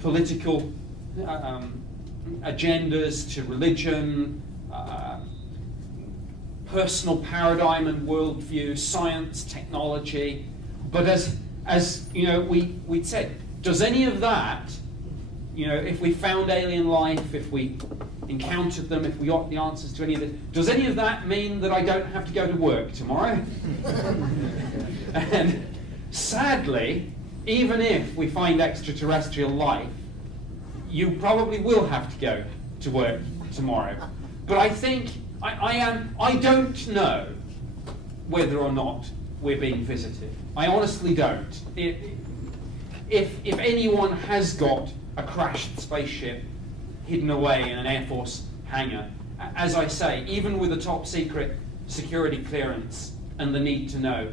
political agendas to religion, personal paradigm and worldview, science, technology. But as we'd said, does any of that, if we found alien life, if we encountered them, if we got the answers to any of this, does any of that mean that I don't have to go to work tomorrow? And sadly, even if we find extraterrestrial life, you probably will have to go to work tomorrow. But I think, I don't know whether or not we're being visited. I honestly don't. If anyone has got a crashed spaceship hidden away in an Air Force hangar, as I say, even with a top secret security clearance and the need to know,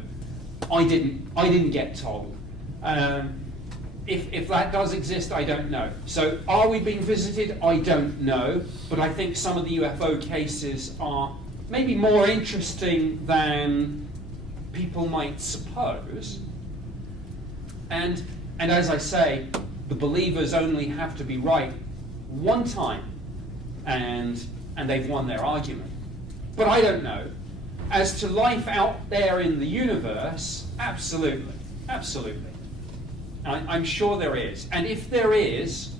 I didn't get told. If that does exist, I don't know. So are we being visited? I don't know. But I think some of the UFO cases are maybe more interesting than people might suppose. And as I say, the believers only have to be right one time, and they've won their argument. But I don't know. As to life out there in the universe, absolutely, absolutely. I'm sure there is. And if there is,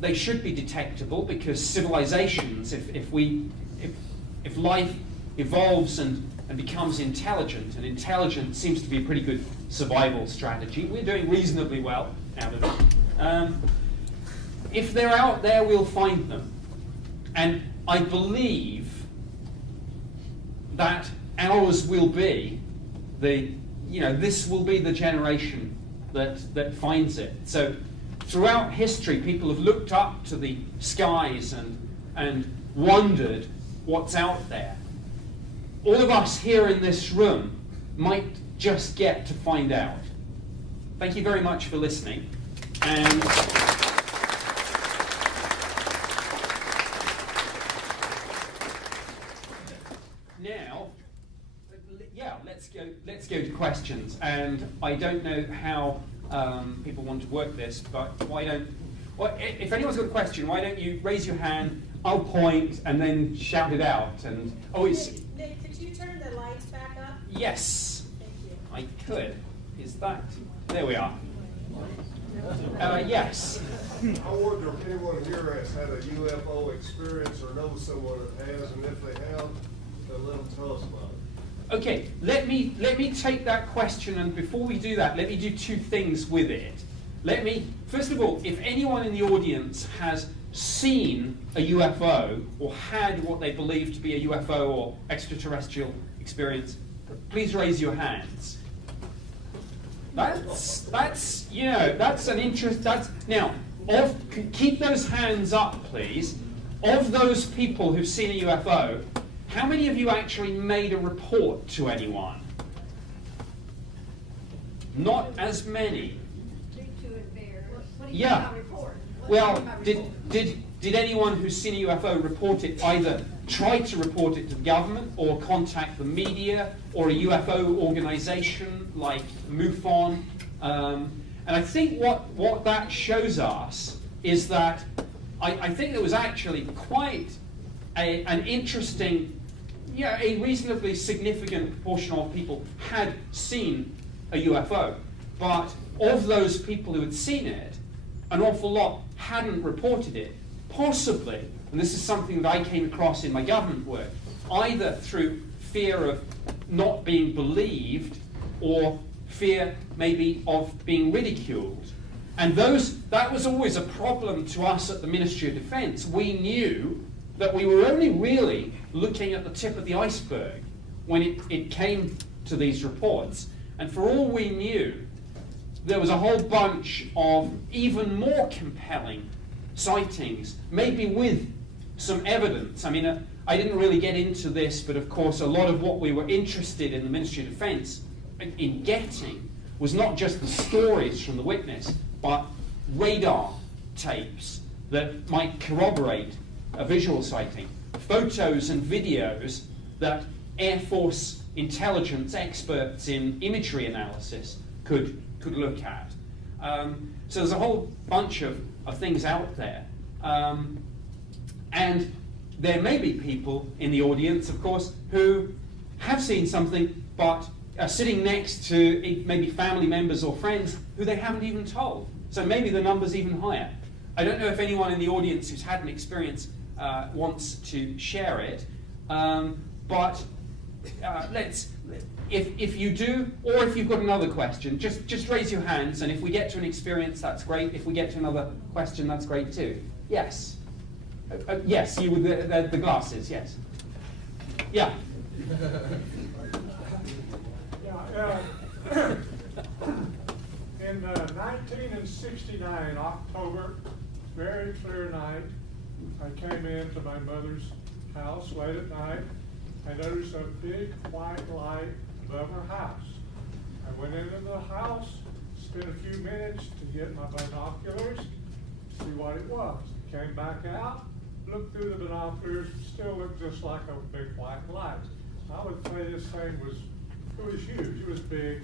they should be detectable, because civilizations, if life evolves and becomes intelligent, and intelligence seems to be a pretty good survival strategy, we're doing reasonably well out of it. If they're out there, we'll find them. And I believe that ours will be this will be the generation that finds it. So throughout history, people have looked up to the skies and wondered what's out there. All of us here in this room might just get to find out. Thank you very much for listening. And now, let's go to questions. And I don't know how people want to work this, but if anyone's got a question, why don't you raise your hand? I'll point and then shout it out. And Nick, could you turn the lights back up? Yes. Thank you. I could. Is that? There we are. Yes. I wonder if anyone here has had a UFO experience or knows someone that has, and if they have, then let them tell us about it. Okay, let me take that question, and before we do that, let me do two things with it. First of all, if anyone in the audience has seen a UFO or had what they believe to be a UFO or extraterrestrial experience, please raise your hands. That's an interest. Keep those hands up, please. Of those people who've seen a UFO, how many of you actually made a report to anyone? Not as many. What do you Yeah. mean by report? Well, did anyone who's seen a UFO report it, either try to report it to the government or contact the media or a UFO organization like MUFON? And I think what that shows us is that I think there was actually quite an interesting, a reasonably significant proportion of people had seen a UFO. But of those people who had seen it, an awful lot hadn't reported it. Possibly, and this is something that I came across in my government work, either through fear of not being believed or fear maybe of being ridiculed. And that was always a problem to us at the Ministry of Defence. We knew that we were only really looking at the tip of the iceberg when it came to these reports. And for all we knew, there was a whole bunch of even more compelling sightings, maybe with some evidence. I mean, I didn't really get into this, but of course a lot of what we were interested in the Ministry of Defence in getting was not just the stories from the witness, but radar tapes that might corroborate a visual sighting, photos and videos that Air Force intelligence experts in imagery analysis could look at. So there's a whole bunch of things out there. And there may be people in the audience, of course, who have seen something but are sitting next to maybe family members or friends who they haven't even told. So maybe the number's even higher. I don't know if anyone in the audience who's had an experience wants to share it, but if you do, or if you've got another question, just raise your hands, and if we get to an experience, that's great. If we get to another question, that's great too. Yes. Yes, you with the glasses, yes. Yeah. In 1969, October, very clear night, I came into my mother's house late at night. I noticed a big white light above her house. I went into the house, spent a few minutes to get my binoculars, see what it was. Came back out, looked through the binoculars, still looked just like a big white light. I would say this thing was huge. It was big,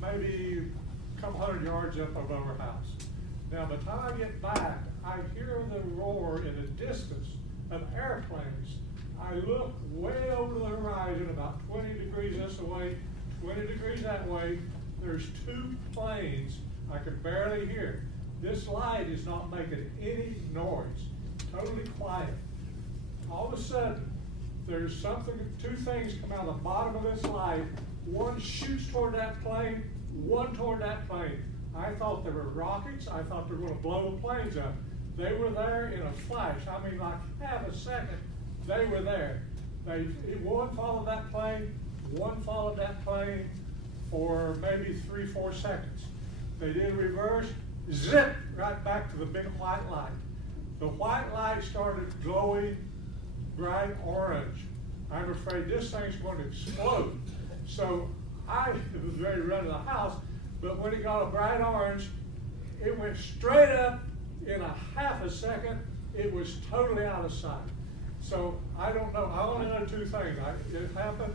maybe a couple hundred yards up above her house. Now, by the time I get back, I hear the roar in the distance of airplanes. I look way over the horizon, about 20 degrees this way, 20 degrees that way. There's two planes I can barely hear. This light is not making any noise, totally quiet. All of a sudden, there's two things come out of the bottom of this light. One shoots toward that plane, one toward that plane. I thought they were rockets. I thought they were going to blow the planes up. They were there in a flash. I mean, like half a second, they were there. One followed that plane, one followed that plane for maybe 3-4 seconds. They did reverse, zip, right back to the big white light. The white light started glowing bright orange. I'm afraid this thing's going to explode. So I was ready to run to the house, but when it got a bright orange, it went straight up in a half a second. It was totally out of sight. So I don't know. I only know two things. It happened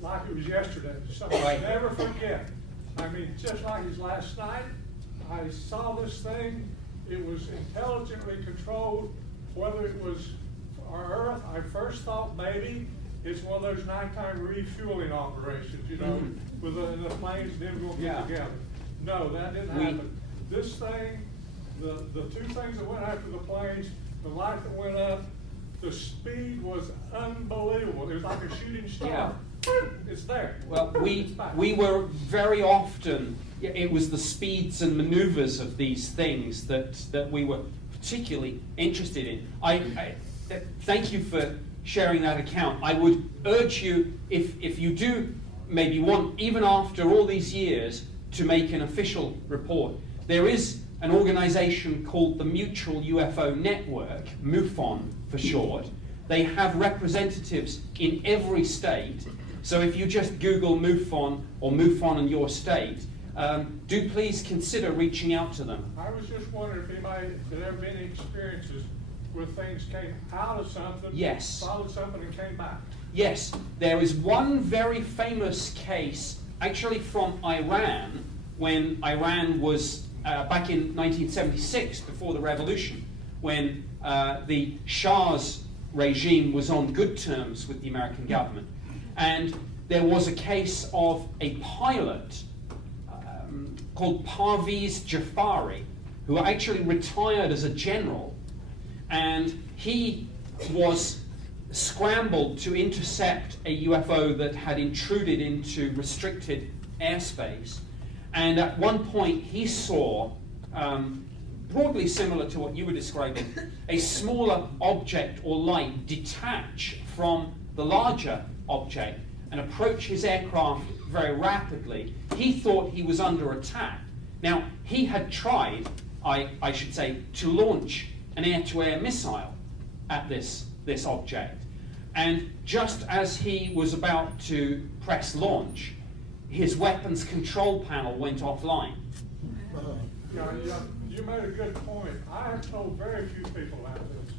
like it was yesterday. Something I never forget. I mean, just like it was last night, I saw this thing. It was intelligently controlled. Whether it was our Earth, I first thought maybe it's one of those nighttime refueling operations, you know, with the planes and them going together. No, that didn't happen. This thing, the two things that went after the planes, the light that went up, the speed was unbelievable. It was like a shooting star. Yeah. It's there. Well, we were very often, it was the speeds and maneuvers of these things that we were particularly interested in. I thank you for sharing that account. I would urge you, if you do maybe want, even after all these years, to make an official report, there is an organization called the Mutual UFO Network, MUFON for short. They have representatives in every state. So if you just Google MUFON or MUFON in your state, do please consider reaching out to them. I was just wondering if anybody, if there ever been any experiences where things came out of something, Yes. followed something and came back. Yes, there is one very famous case, actually from Iran, when Iran was back in 1976, before the revolution, when the Shah's regime was on good terms with the American government. And there was a case of a pilot called Parviz Jafari, who actually retired as a general, and he was scrambled to intercept a UFO that had intruded into restricted airspace. And at one point he saw, broadly similar to what you were describing, a smaller object or light detach from the larger object and approach his aircraft very rapidly. He thought he was under attack. Now, he had tried, I should say, to launch an air-to-air missile at this object. And just as he was about to press launch, his weapons control panel went offline. You made a good point. I have told very few people about this,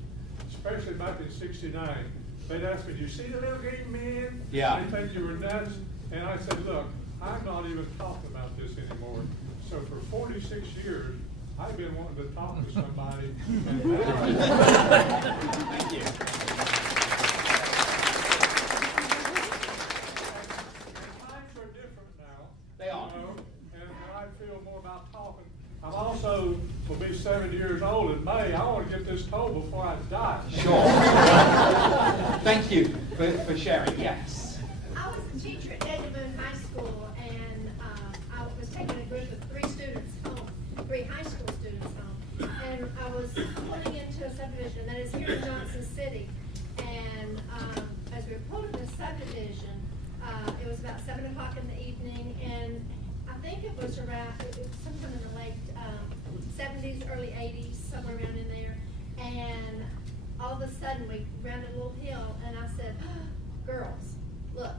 especially back in '69. They'd ask me, "Do you see the little green men?" Yeah. They think you were nuts. And I said, "Look, I'm not even talking about this anymore." So for 46 years, I've been wanting to talk to somebody. And Thank you. times are different now. They are. You know, and I feel more about talking. I'm also will be 70 years old in May. I want to get this told before I die. Sure. Thank you for sharing. Yes. I was a teacher at Edmond High School, and I was taking a group of 3 students home, 3 high school students home, and I was pulling into a subdivision that is here in Johnson City. And as we were pulling the subdivision, it was about 7 o'clock in the evening, and I think it was around, sometime in the late 70s, early 80s, somewhere around in there. And all of a sudden, we rounded a little hill, and I said, "Girls, look."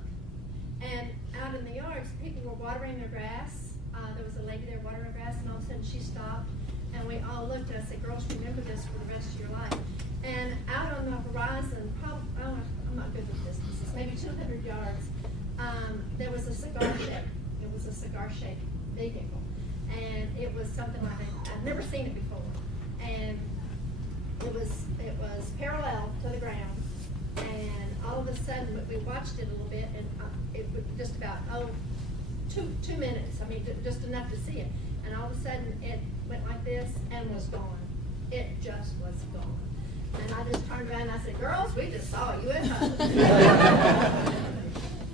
And out in the yards, people were watering their grass. There was a lady there watering her grass, and all of a sudden she stopped, and we all looked, and I said, "Girls, remember this for the rest of your life." And out on the horizon, probably, I'm not good with distances, maybe 200 yards, there was a cigar shape. It was a cigar-shaped vehicle, and it was something like that. I've never seen it before, and it was parallel to the ground. And all of a sudden, we watched it a little bit, and it was just about 2 minutes. I mean, just enough to see it. And all of a sudden, it went like this and was gone. It just was gone. And I just turned around and I said, "Girls, we just saw a UFO."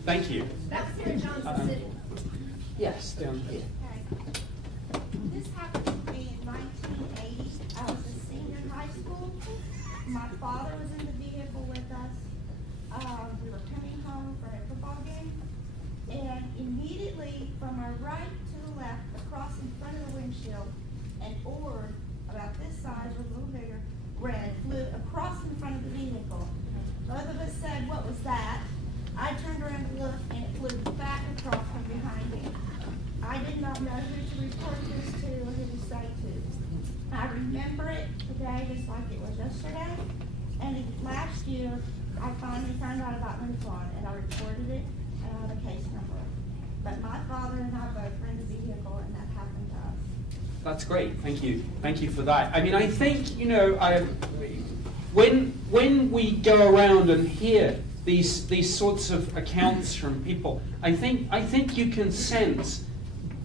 Thank you. That was here in Johnson City. Yes, down here. Okay. This happened to me in 1980. I was a senior in high school. My father was in the vehicle with us. We were coming home from a football game, and immediately from our right to the left, across in front of the windshield, an orb about this size or a little bigger, red, flew across in front of the vehicle. Both of us said, "What was that?" I turned around to look, and it flew back across from behind me. I did not know who to report this to or who to say to. I remember it today just like it was yesterday. And last year, I finally found out about Lincoln, and I reported it, and I have a case number. But my father and I both were in the vehicle, and that happened to us. That's great. Thank you. Thank you for that. I mean, I think, when we go around and hear these sorts of accounts from people, I think you can sense,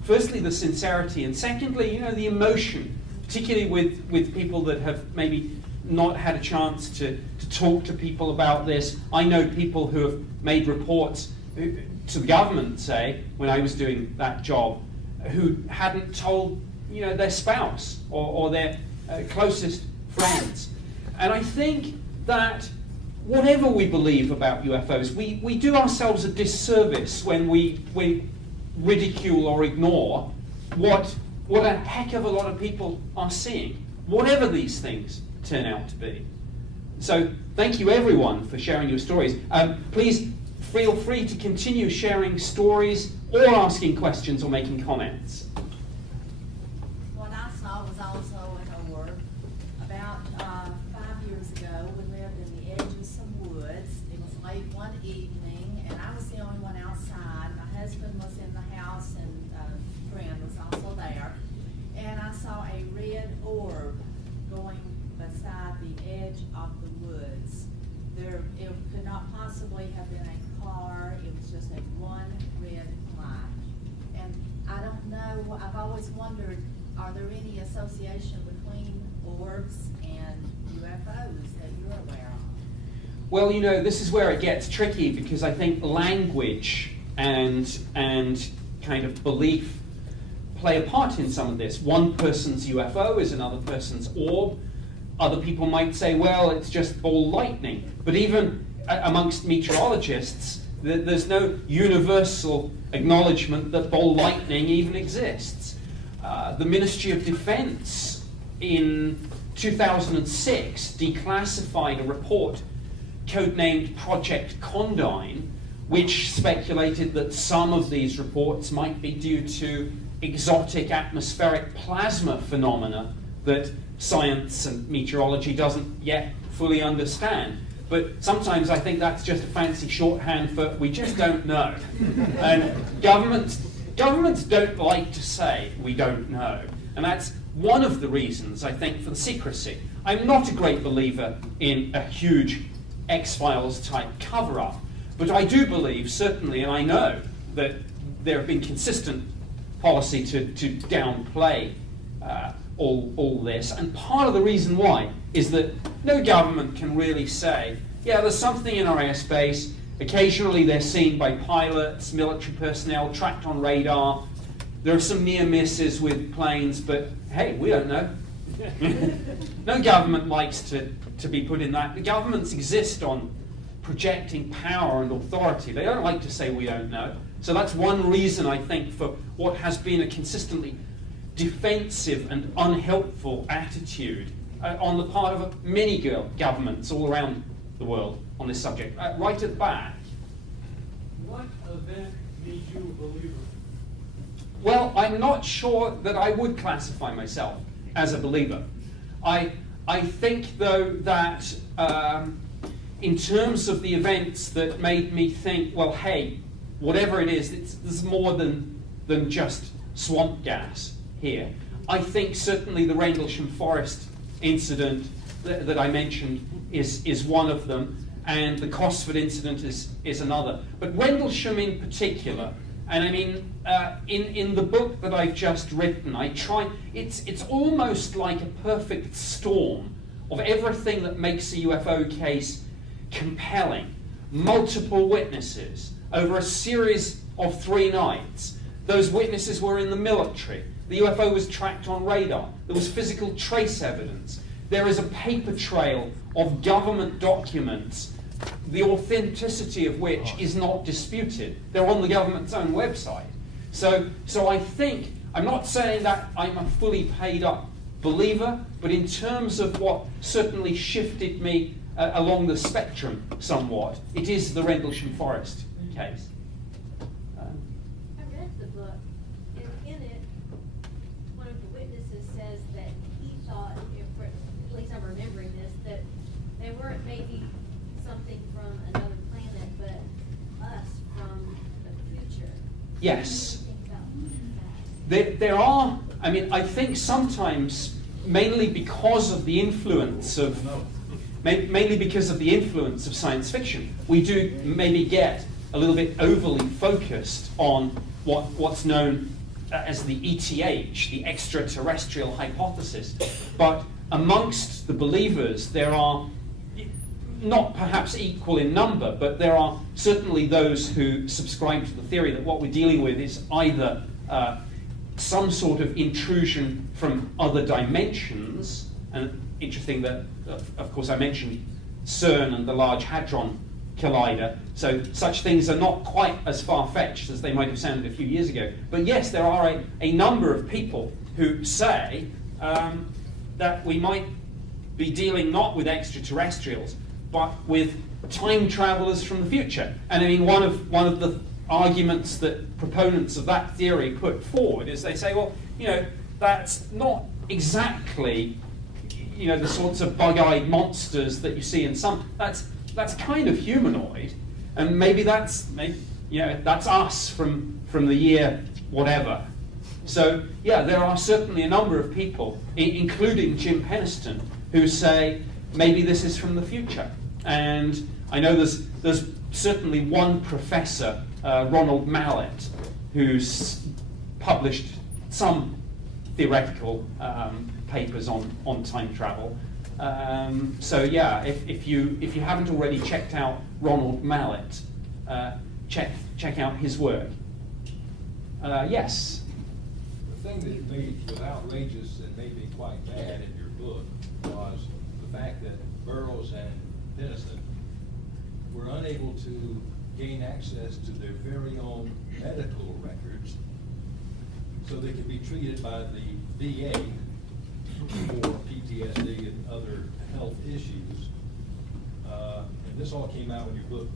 firstly, the sincerity, and secondly, the emotion, particularly with people that have maybe not had a chance to talk to people about this. I know people who have made reports to the government, say, when I was doing that job, who hadn't told their spouse or their closest friends. And I think that whatever we believe about UFOs, we do ourselves a disservice when we ridicule or ignore what a heck of a lot of people are seeing, whatever these things turn out to be. So thank you everyone for sharing your stories. Please feel free to continue sharing stories or asking questions or making comments. late one evening, and I was the only one outside. My husband was in the house, and a friend was also there. And I saw a red orb going beside the edge of the woods. It could not possibly have been a car. It was just a one red light. And I don't know, I've always wondered, are there any association between orbs and UFOs that you're aware of? Well, you know, this is where it gets tricky, because I think language and kind of belief play a part in some of this. One person's UFO is another person's orb. Other people might say, well, it's just ball lightning. But even amongst meteorologists, there's no universal acknowledgement that ball lightning even exists. The Ministry of Defense in 2006 declassified a report codenamed Project Condign, which speculated that some of these reports might be due to exotic atmospheric plasma phenomena that science and meteorology doesn't yet fully understand. But sometimes I think that's just a fancy shorthand for we just don't know. And governments don't like to say we don't know. And that's one of the reasons, I think, for the secrecy. I'm not a great believer in a huge X-Files type cover-up, but I do believe, certainly, and I know that there have been consistent policy to downplay all this, and part of the reason why is that no government can really say, yeah, there's something in our airspace, occasionally they're seen by pilots, military personnel, tracked on radar, there are some near misses with planes, but hey, we don't know. No government likes to be put in that. The governments exist on projecting power and authority. They don't like to say we don't know. So that's one reason, I think, for what has been a consistently defensive and unhelpful attitude on the part of many governments all around the world on this subject. Right at the back. What event made you a believer? Well, I'm not sure that I would classify myself as a believer. I think, though, that in terms of the events that made me think, well, hey, whatever it is, there's more than just swamp gas here. I think certainly the Rendlesham Forest incident that I mentioned is one of them, and the Cosford incident is another. But Rendlesham in particular, and I mean, in the book that I've just written, it's almost like a perfect storm of everything that makes a UFO case compelling. Multiple witnesses over a series of 3 nights. Those witnesses were in the military. The UFO was tracked on radar. There was physical trace evidence. There is a paper trail of government documents, the authenticity of which is not disputed. They're on the government's own website. So I think, I'm not saying that I'm a fully paid up believer, but in terms of what certainly shifted me along the spectrum somewhat, it is the Rendlesham Forest case. I read the book, and in it, one of the witnesses says that he thought, at least I'm remembering this, that they weren't maybe something from another planet, but us from the future. Yes. What do you think about that? There are, I mean, I think sometimes, mainly because of the influence of science fiction, we do maybe get a little bit overly focused on what's known as the ETH, the extraterrestrial hypothesis. But amongst the believers, there are, not perhaps equal in number, but there are certainly those who subscribe to the theory that what we're dealing with is either some sort of intrusion from other dimensions, and interesting that, of course, I mentioned CERN and the Large Hadron Collider, so such things are not quite as far-fetched as they might have sounded a few years ago. But yes, there are a number of people who say that we might be dealing not with extraterrestrials, but with time travelers from the future. And I mean, one of the arguments that proponents of that theory put forward is they say, well, you know, that's not exactly, you know, the sorts of bug-eyed monsters that you see in some. That's that's kind of humanoid, and maybe that's that's us from the year whatever. So yeah, there are certainly a number of people, including Jim Penniston, who say maybe this is from the future. And I know there's certainly one professor, Ronald Mallet, who's published some theoretical papers on time travel. So yeah, if you haven't already checked out Ronald Mallet, check out his work. Yes. The thing that was outrageous and made me quite mad in your book was the fact that Burroughs and Penniston were unable to gain access to their very own medical records so they could be treated by the VA for PTSD and other health issues. And this all came out in your book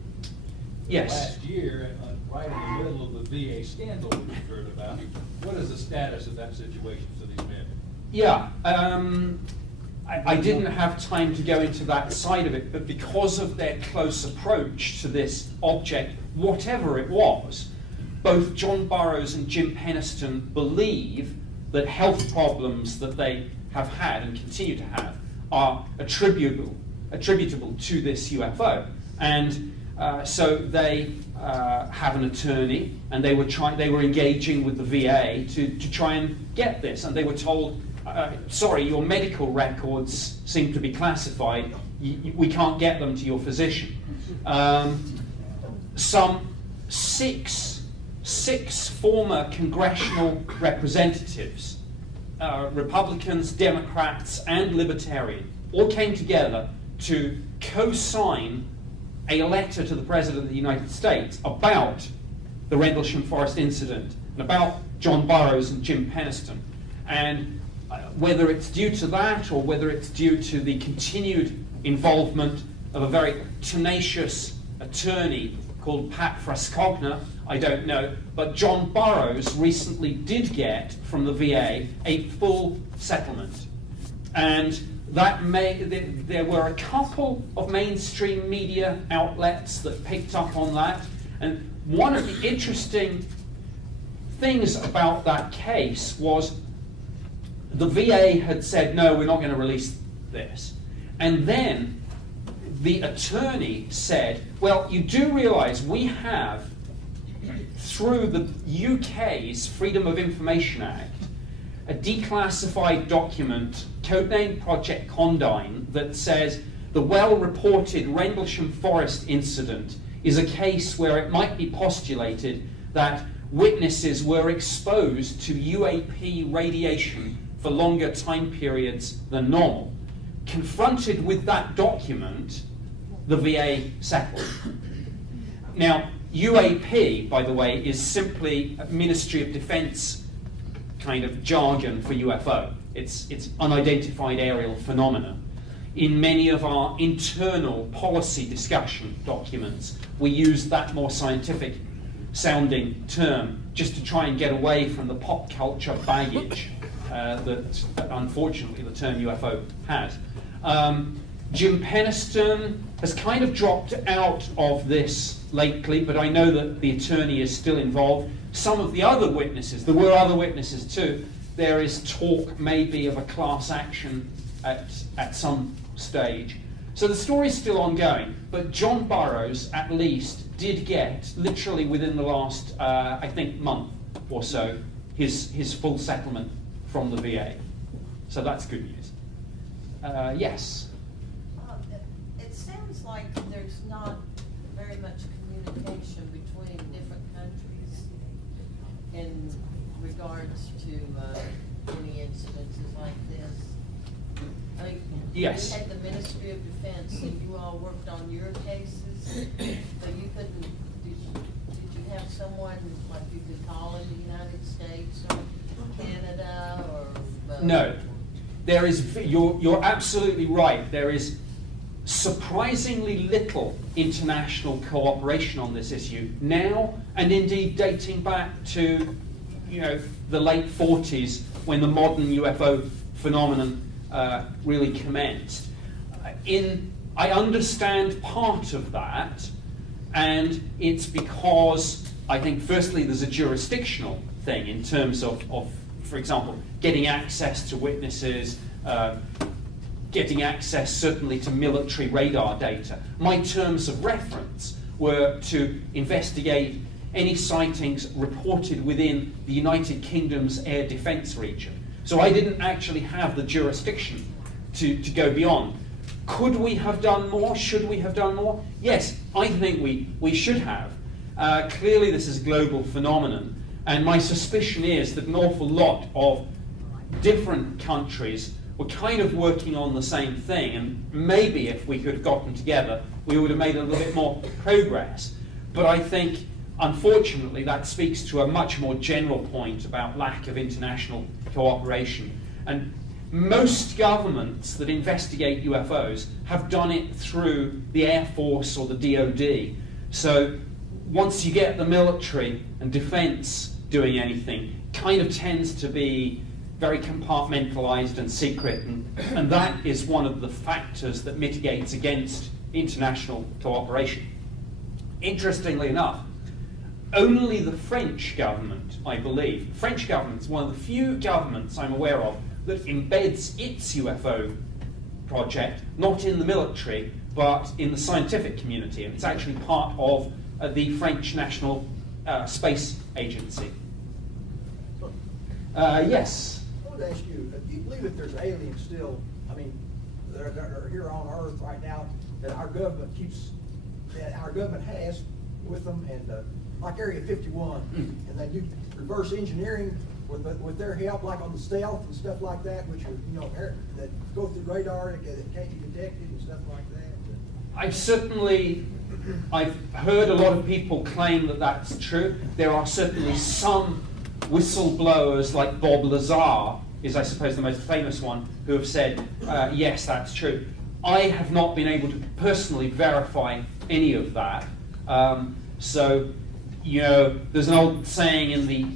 Yes. last year, right in the middle of the VA scandal that we've heard about. What is the status of that situation for these men? Yeah, I didn't have time to go into that side of it, but because of their close approach to this object, whatever it was, both John Burroughs and Jim Penniston believe that health problems that they have had and continue to have are attributable to this UFO. And so they have an attorney, and they were engaging with the VA to try and get this, and they were told, sorry, your medical records seem to be classified. We can't get them to your physician. Some six former congressional representatives, Republicans, Democrats, and Libertarian, all came together to co-sign a letter to the President of the United States about the Rendlesham Forest incident and about John Burroughs and Jim Penniston. And whether it's due to that or whether it's due to the continued involvement of a very tenacious attorney called Pat Frascogna, I don't know, but John Burroughs recently did get from the VA a full settlement. And there were a couple of mainstream media outlets that picked up on that. And one of the interesting things about that case was the VA had said, no, we're not going to release this. And then the attorney said, well, you do realize we have, through the UK's Freedom of Information Act, a declassified document, codenamed Project Condign, that says the well-reported Rendlesham Forest incident is a case where it might be postulated that witnesses were exposed to UAP radiation for longer time periods than normal. Confronted with that document, the VA settled. Now, UAP, by the way, is simply Ministry of Defense kind of jargon for UFO. It's unidentified aerial phenomena. In many of our internal policy discussion documents, we use that more scientific sounding term just to try and get away from the pop culture baggage that unfortunately the term UFO has. Jim Penniston has kind of dropped out of this lately, but I know that the attorney is still involved. Some of the other witnesses, there were other witnesses too, there is talk maybe of a class action at some stage. So the story is still ongoing, but John Burroughs at least did get, literally within the last, I think, month or so, his full settlement from the VA. So that's good news. Yes? It sounds like there's not very much communication between different countries in regards to any incidences like this. I mean, Yes. you had the Ministry of Defense and you all worked on your cases, but you couldn't, did you have someone like you could call in the United States or Canada or? No. There is, you're absolutely right. There is surprisingly little international cooperation on this issue now, and indeed dating back to, the late 40s when the modern UFO phenomenon really commenced. In I understand part of that, and it's because I think firstly there's a jurisdictional thing in terms of for example, getting access to witnesses, getting access certainly to military radar data. My terms of reference were to investigate any sightings reported within the United Kingdom's air defence region. So I didn't actually have the jurisdiction to go beyond. Could we have done more? Should we have done more? Yes, I think we should have. Clearly this is a global phenomenon, and my suspicion is that an awful lot of different countries were kind of working on the same thing, and maybe if we could have gotten together, we would have made a little bit more progress. But I think, unfortunately, that speaks to a much more general point about lack of international cooperation. And most governments that investigate UFOs have done it through the Air Force or the DoD. So once you get the military and defense doing anything, kind of tends to be very compartmentalized and secret, and that is one of the factors that mitigates against international cooperation. Interestingly enough, only the French government, I believe, the French government is one of the few governments I'm aware of that embeds its UFO project not in the military but in the scientific community, and it's actually part of the French National Space Agency. Yes? I wanted to ask you, do you believe that there's aliens still, I mean, that are here on Earth right now that our government has with them, and like Area 51, and they do reverse engineering with their help, like on the stealth and stuff like that, which are, you know, that go through radar that can't be detected and stuff like that? I've heard a lot of people claim that that's true. There are certainly some whistleblowers, like Bob Lazar is, I suppose, the most famous one, who have said, yes, that's true. I have not been able to personally verify any of that. So, you know, there's an old saying in the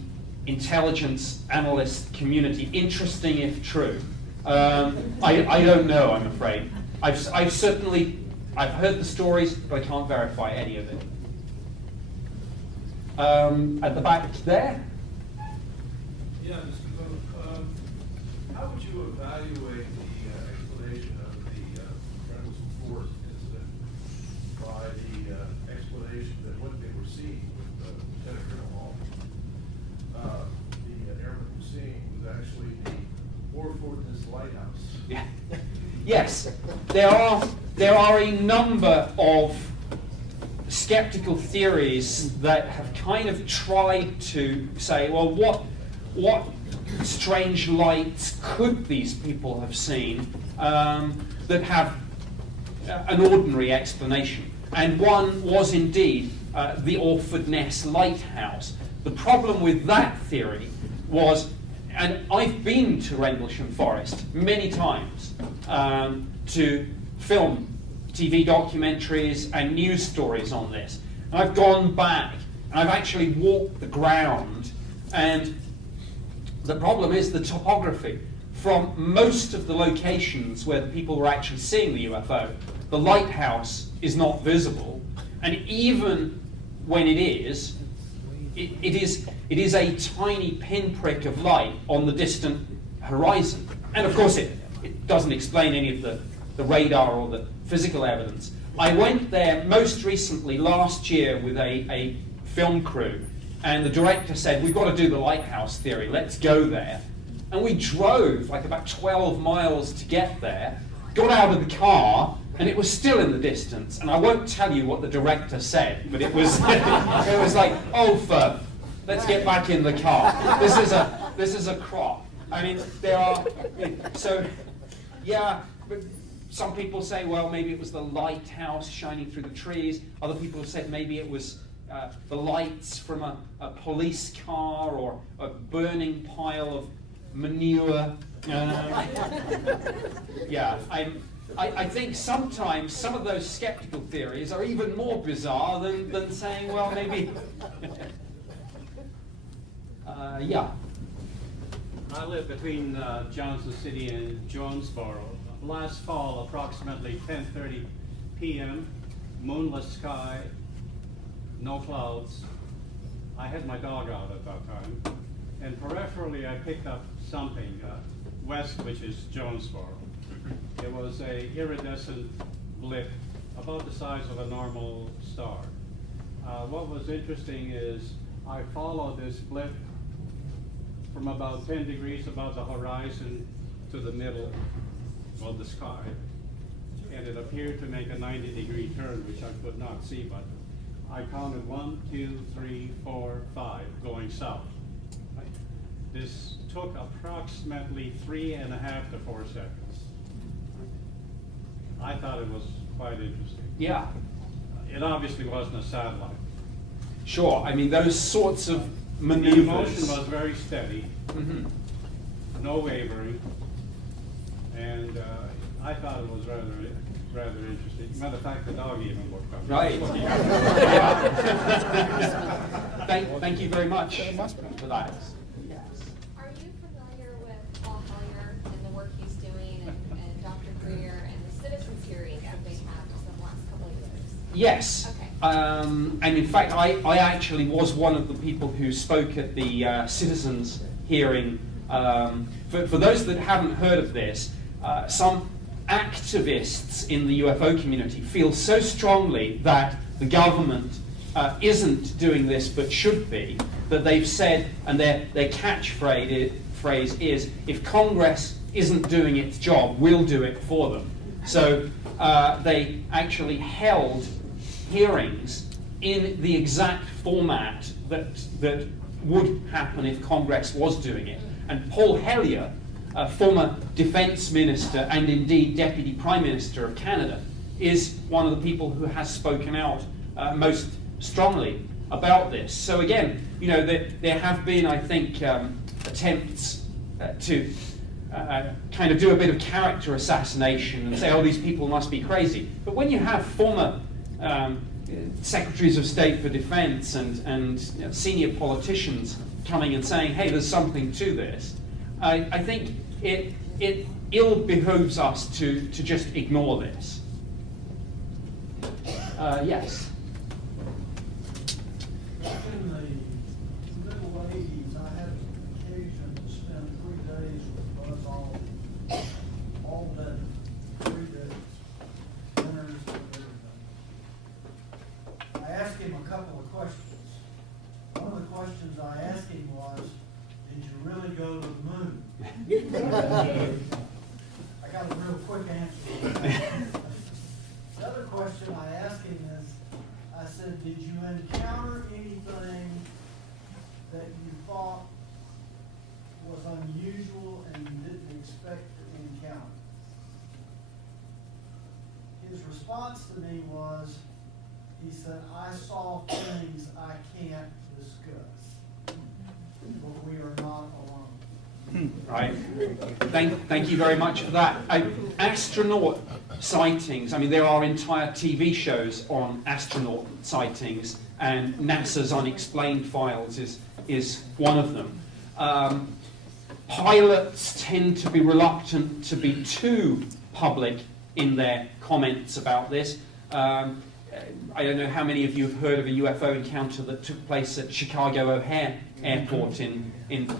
intelligence analyst community, interesting if true. I don't know, I'm afraid. I've heard the stories, but I can't verify any of it. At the back there? Yeah, Mr. Coe, how would you evaluate the explanation of the Reynolds Ford incident by the explanation that what they were seeing with Lieutenant Colonel Hall, the airman was seeing was actually the Warfordness lighthouse? Yeah. Yes, there are a number of skeptical theories that have kind of tried to say, well, what strange lights could these people have seen that have an ordinary explanation? And one was indeed the Orford Ness lighthouse. The problem with that theory was, and I've been to Rendlesham Forest many times to film TV documentaries and news stories on this. And I've gone back and I've actually walked the ground, and the problem is the topography. From most of the locations where the people were actually seeing the UFO, the lighthouse is not visible, and even when it is a tiny pinprick of light on the distant horizon. And of course it doesn't explain any of the radar or the physical evidence. I went there most recently last year with a film crew, and the director said, we've got to do the lighthouse theory, let's go there. And we drove like about 12 miles to get there, got out of the car, and it was still in the distance. And I won't tell you what the director said, but it was it was like, oh, let's get back in the car. This is a crop. I mean, there are, so, yeah, but some people say, well, maybe it was the lighthouse shining through the trees. Other people have said maybe it was the lights from a police car or a burning pile of manure. Yeah, I think sometimes some of those skeptical theories are even more bizarre than saying, well, maybe. Yeah. I live between Johnson City and Jonesboro. Last fall, approximately 10:30 p.m., moonless sky, no clouds. I had my dog out at that time, and peripherally I picked up something west, which is Jonesboro. It was a iridescent blip about the size of a normal star. What was interesting is I followed this blip from about 10 degrees above the horizon to the middle of the sky, and it appeared to make a 90-degree turn, which I could not see, but I counted 1, 2, 3, 4, 5 going south. This took approximately 3.5 to 4 seconds. I thought it was quite interesting. Yeah. It obviously wasn't a satellite. Sure. I mean, those sorts of The maneuvers. motion was very steady, Mhm. no no wavering, and I thought it was rather interesting. Matter of fact, the dog even looked up. Right. Thank you very much for that. Are you familiar with Paul Hellyer and the work he's doing, and Dr. Greer and the citizens hearings that they have just the last couple of years? Yes. Okay. And in fact, I actually was one of the people who spoke at the citizens hearing. For those that haven't heard of this, some activists in the UFO community feel so strongly that the government isn't doing this but should be, that they've said, and their catchphrase is, if Congress isn't doing its job, we'll do it for them. So they actually held hearings in the exact format that would happen if Congress was doing it. And Paul Hellyer, a former defense minister and indeed deputy prime minister of Canada, is one of the people who has spoken out most strongly about this. So again, you know, there have been, I think, attempts to kind of do a bit of character assassination and say, oh, these people must be crazy. But when you have former secretaries of state for defense and you know, senior politicians coming and saying, hey, there's something to this, I think it ill behooves us to just ignore this. Yes. In the middle 80s, I had occasion to spend 3 days with Buzz Aldrin. All day, 3 days, dinners and everything. I asked him a couple of questions. One of the questions I asked him was, did you really go to the moon? I got a real quick answer to that. The other question I asked him is, I said, did you encounter anything that you thought was unusual and you didn't expect to encounter? His response to me was, he said, I saw things I can't discuss, but we are not alone. Right. Thank you very much for that. Astronaut sightings, I mean, there are entire TV shows on astronaut sightings, and NASA's Unexplained Files is one of them. Pilots tend to be reluctant to be too public in their comments about this. I don't know how many of you have heard of a UFO encounter that took place at Chicago O'Hare Airport in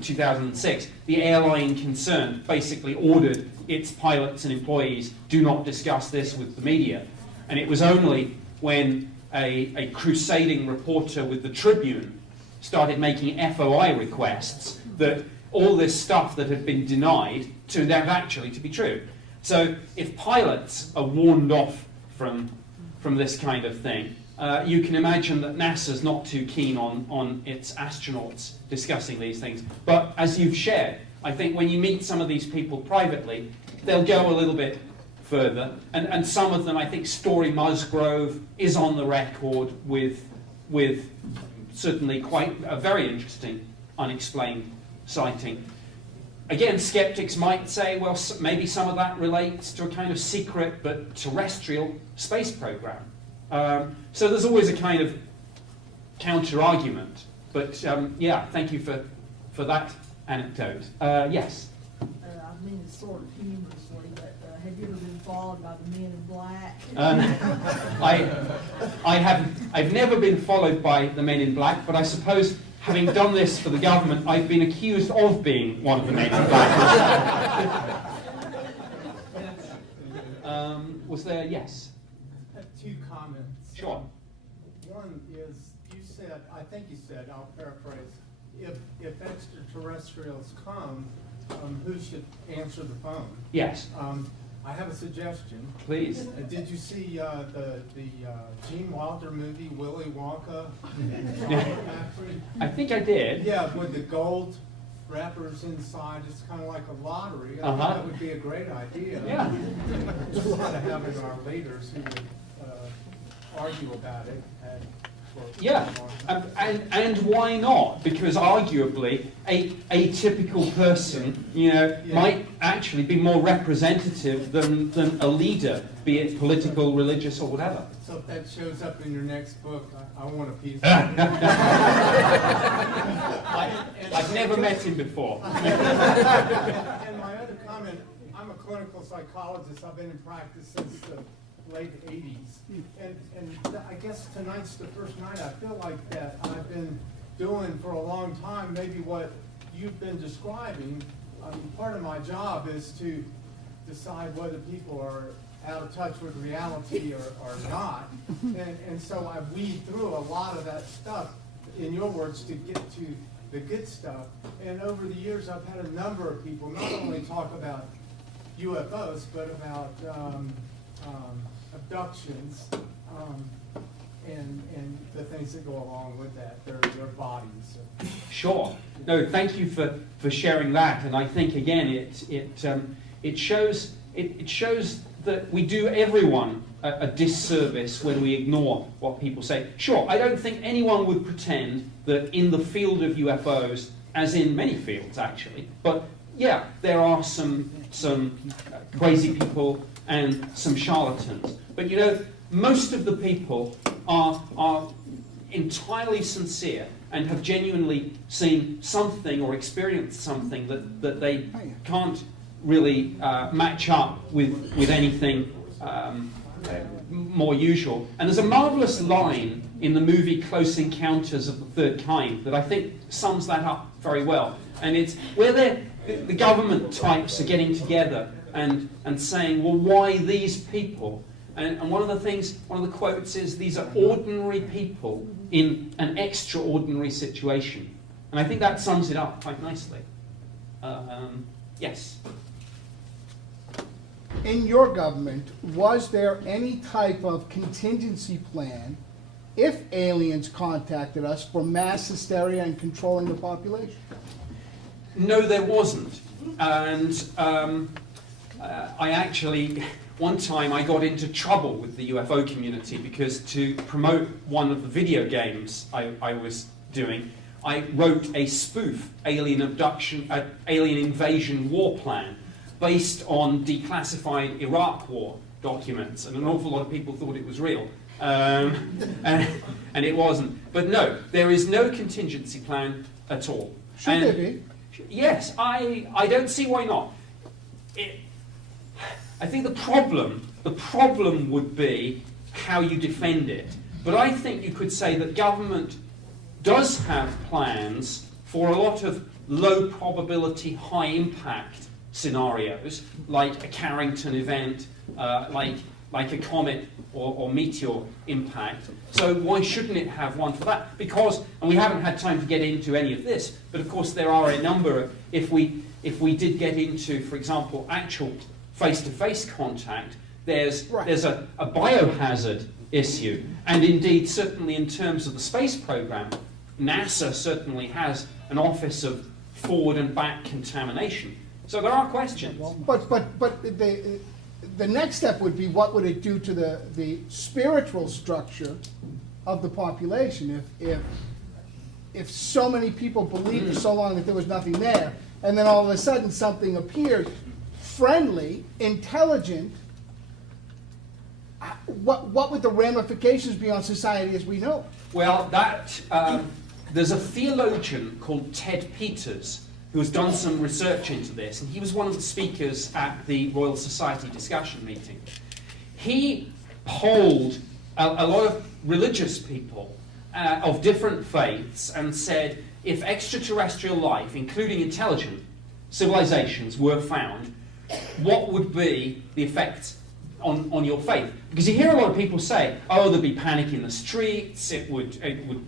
2006. The airline concerned basically ordered its pilots and employees, do not discuss this with the media. And it was only when a crusading reporter with the Tribune started making FOI requests that all this stuff that had been denied turned out actually to be true. So if pilots are warned off from this kind of thing, you can imagine that NASA's not too keen on its astronauts discussing these things. But as you've shared, I think when you meet some of these people privately, they'll go a little bit further. And some of them, I think Story Musgrove is on the record with certainly quite a very interesting unexplained sighting. Again, skeptics might say, well, maybe some of that relates to a kind of secret but terrestrial space program. So there's always a kind of counter-argument. But yeah, thank you for that anecdote. Yes? I mean, it's sort of humorously, but have you ever been followed by the Men in Black? I've never been followed by the Men in Black, but I suppose having done this for the government, I've been accused of being one of the Men in Black. Was there? Yes. Two comments. Sure. One is, you said, I think you said, I'll paraphrase, if extraterrestrials come, who should answer the phone? Yes. I have a suggestion. Please. Did you see the Gene Wilder movie, Willy Wonka? I think I did. Yeah, with the gold wrappers inside. It's kind of like a lottery. I think that would be a great idea. Yeah. Instead of having our leaders who would argue about it. Yeah, and why not? Because arguably, a typical person, might actually be more representative than a leader, be it political, religious, or whatever. So if that shows up in your next book, I want a piece of it. I've never met him before. And my other comment, I'm a clinical psychologist. I've been in practice since the late 80s. And I guess tonight's the first night I feel like that I've been doing for a long time, maybe what you've been describing. Part of my job is to decide whether people are out of touch with reality or not. And so I weed through a lot of that stuff, in your words, to get to the good stuff. And over the years, I've had a number of people not only talk about UFOs, but about abductions, and the things that go along with that, their bodies. Sure. No, thank you for sharing that. And I think again, it shows that we do everyone a disservice when we ignore what people say. Sure, I don't think anyone would pretend that in the field of UFOs, as in many fields actually, but yeah, there are some crazy people and some charlatans. But most of the people are entirely sincere and have genuinely seen something or experienced something that they can't really match up with anything more usual. And there's a marvelous line in the movie Close Encounters of the Third Kind that I think sums that up very well. And it's where the government types are getting together and saying, well, why these people? And one of the quotes is, these are ordinary people in an extraordinary situation. And I think that sums it up quite nicely. Yes? In your government, was there any type of contingency plan if aliens contacted us for mass hysteria and controlling the population? No, there wasn't. And I actually, one time I got into trouble with the UFO community because to promote one of the video games I was doing, I wrote a spoof alien invasion war plan based on declassified Iraq war documents, and an awful lot of people thought it was real. And it wasn't. But no, there is no contingency plan at all. Should there be? Yes, I don't see why not. I think the problem would be how you defend it. But I think you could say that government does have plans for a lot of low probability, high impact scenarios, like a Carrington event, like a comet or meteor impact. So why shouldn't it have one for that? Because, and we haven't had time to get into any of this, but of course there are a number of, if we did get into, for example, actual face-to-face contact, there's a biohazard issue. And indeed, certainly in terms of the space program, NASA certainly has an office of forward and back contamination. So there are questions. But the next step would be, what would it do to the spiritual structure of the population if so many people believed for so long that there was nothing there, and then all of a sudden something appeared, friendly, intelligent? What would the ramifications be on society as we know? Well, there's a theologian called Ted Peters who has done some research into this, and he was one of the speakers at the Royal Society discussion meeting. He polled a lot of religious people of different faiths and said, if extraterrestrial life, including intelligent civilizations, were found, what would be the effect on your faith? Because you hear a lot of people say, oh, there'd be panic in the streets, it would,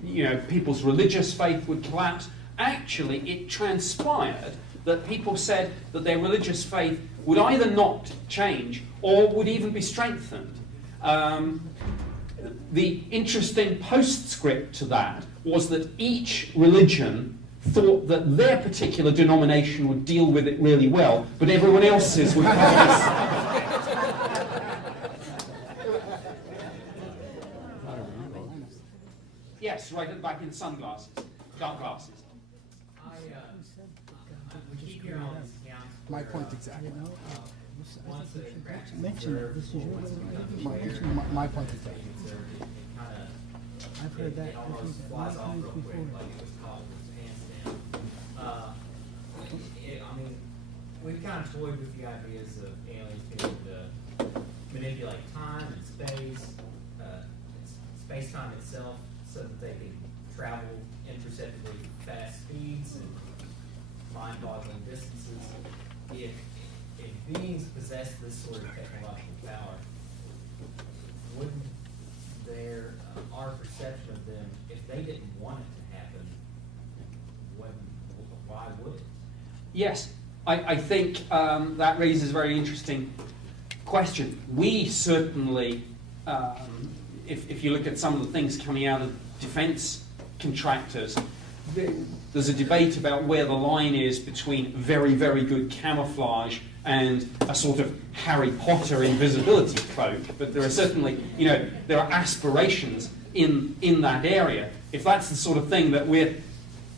you know, people's religious faith would collapse. Actually, it transpired that people said that their religious faith would either not change or would even be strengthened. The interesting postscript to that was that each religion thought that their particular denomination would deal with it really well, but everyone else's would pass. Yes, right at the back in sunglasses, dark glasses. We keep hearing all these accounts. My point exactly. Once the crash is Mention it. observed, This is your- once it becomes clear, my point exactly. I've heard that. It almost flies off real quick, like it was caught with its pants down. I mean, we've kind of toyed with the ideas of aliens being able to manipulate time and space, space-time itself, so that they can travel imperceptibly fast speeds and mind-boggling distances. If beings possess this sort of technological power, wouldn't our perception of them, if they didn't want it to happen, why would it? Yes, I think that raises a very interesting question. We certainly, if you look at some of the things coming out of defense contractors, there's a debate about where the line is between very, very good camouflage and a sort of Harry Potter invisibility cloak. But there are certainly, you know, there are aspirations in that area. If that's the sort of thing that we're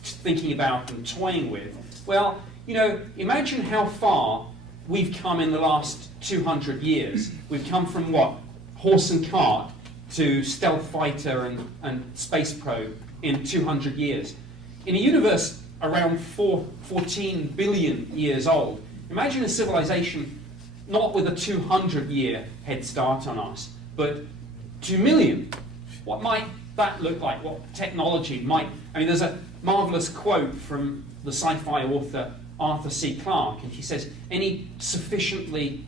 thinking about and toying with, well, you know, imagine how far we've come in the last 200 years. We've come from what? Horse and cart to stealth fighter and space probe in 200 years. In a universe around 14 billion years old, imagine a civilization not with a 200-year head start on us, but 2 million. What might that look like? What technology might... I mean, there's a marvelous quote from the sci-fi author Arthur C. Clarke, and he says, any sufficiently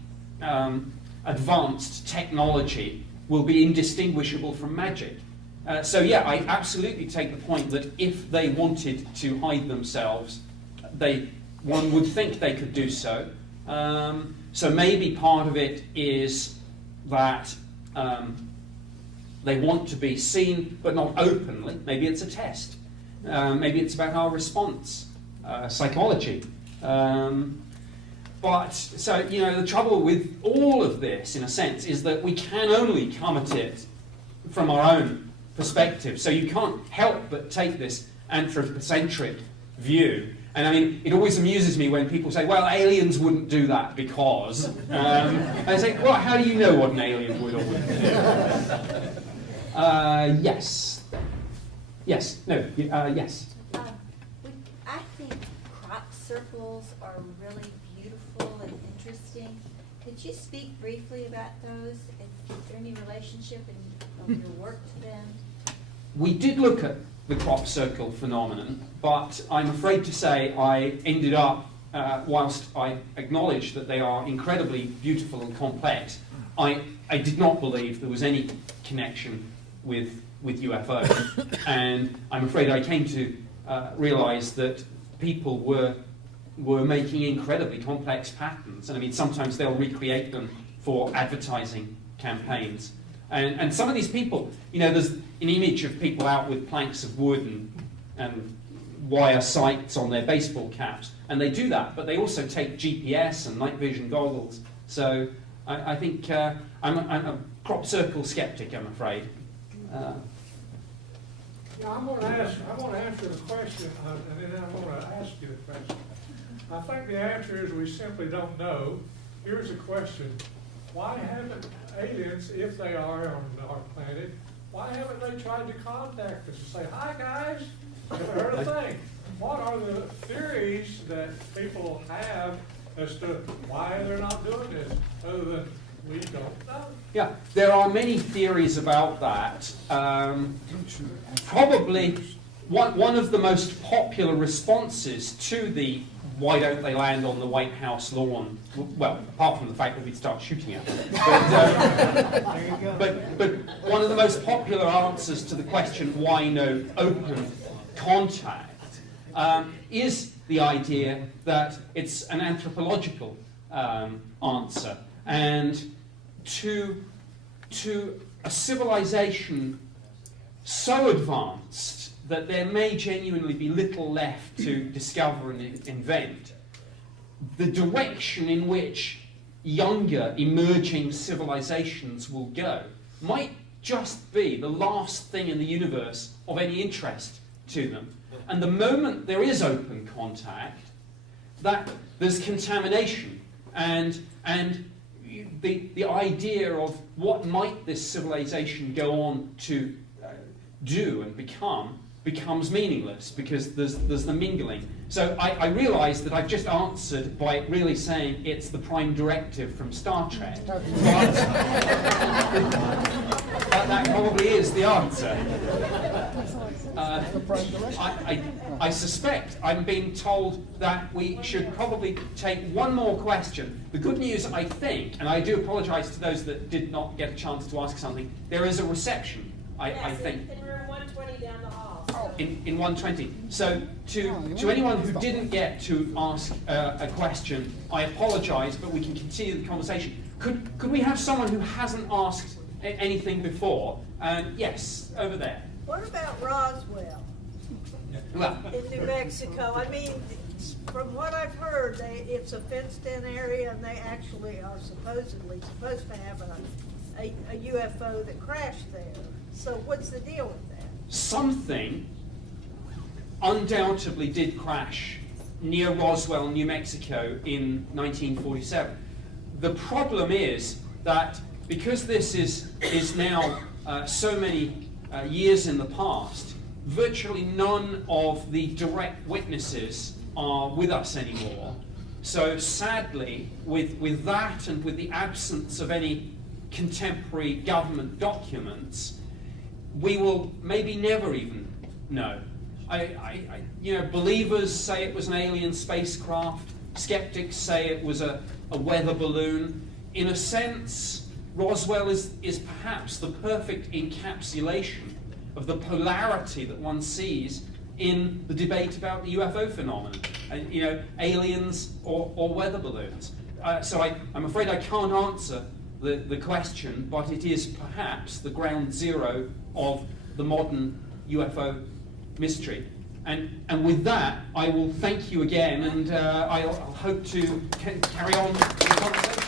advanced technology will be indistinguishable from magic. So yeah, I absolutely take the point that if they wanted to hide themselves, one would think they could do so. So maybe part of it is that they want to be seen, but not openly. Maybe it's a test. Maybe it's about our response, psychology. But, so, you know, the trouble with all of this, in a sense, is that we can only come at it from our own perspective. So you can't help but take this anthropocentric view. And I mean, it always amuses me when people say, well, aliens wouldn't do that because... and I say, well, how do you know what an alien would or wouldn't do? Yes. Yes. No. Yes. I think crop circles are really beautiful and interesting. Could you speak briefly about those? Is there any relationship in your work to them? We did look at the crop circle phenomenon, but I'm afraid to say I ended up, whilst I acknowledge that they are incredibly beautiful and complex, I did not believe there was any connection with UFOs. And I'm afraid I came to realise that people were making incredibly complex patterns. And I mean, sometimes they'll recreate them for advertising campaigns. And some of these people, you know, there's an image of people out with planks of wood and wire sights on their baseball caps, and they do that, but they also take GPS and night vision goggles. So I think I'm a crop circle skeptic, I'm afraid. Yeah, I'm going to answer the question, and then I'm going to ask you the question. I think the answer is we simply don't know. Here's a question. Why haven't aliens, if they are on our planet, why haven't they tried to contact us and say, hi guys, never heard a thing? what are the theories that people have as to why they're not doing this, other than we don't know? Yeah, there are many theories about that. Probably one of the most popular responses to the "why don't they land on the White House lawn," well, apart from the fact that we'd start shooting at them, but one of the most popular answers to the question "why no open contact" is the idea that it's an anthropological answer, and to a civilization so advanced that there may genuinely be little left to discover and invent, the direction in which younger emerging civilizations will go might just be the last thing in the universe of any interest to them. And the moment there is open contact, that there's contamination, and the idea of what might this civilization go on to do and becomes meaningless, because there's the mingling. So I realise that I've just answered by really saying it's the prime directive from Star Trek. But that probably is the answer. I suspect I'm being told that we should probably take one more question. The good news, I think, and I do apologise to those that did not get a chance to ask something, there is a reception, I think. In room 120 down the hall. In 120. So to anyone who didn't get to ask a question, I apologise, but we can continue the conversation. Could we have someone who hasn't asked anything before? Yes, over there. What about Roswell Well, in New Mexico? I mean, from what I've heard, it's a fenced-in area, and they actually are supposedly supposed to have a UFO that crashed there. So what's the deal with that? Something undoubtedly did crash near Roswell, New Mexico in 1947. The problem is that because this is now so many years in the past, virtually none of the direct witnesses are with us anymore. So sadly, with that and with the absence of any contemporary government documents, we will maybe never even know. Believers say it was an alien spacecraft. Skeptics say it was a weather balloon. In a sense, Roswell is perhaps the perfect encapsulation of the polarity that one sees in the debate about the UFO phenomenon. Aliens or weather balloons. So I'm afraid I can't answer the question, but it is perhaps the ground zero of the modern UFO mystery. And with that, I will thank you again, and I'll hope to carry on the conversation.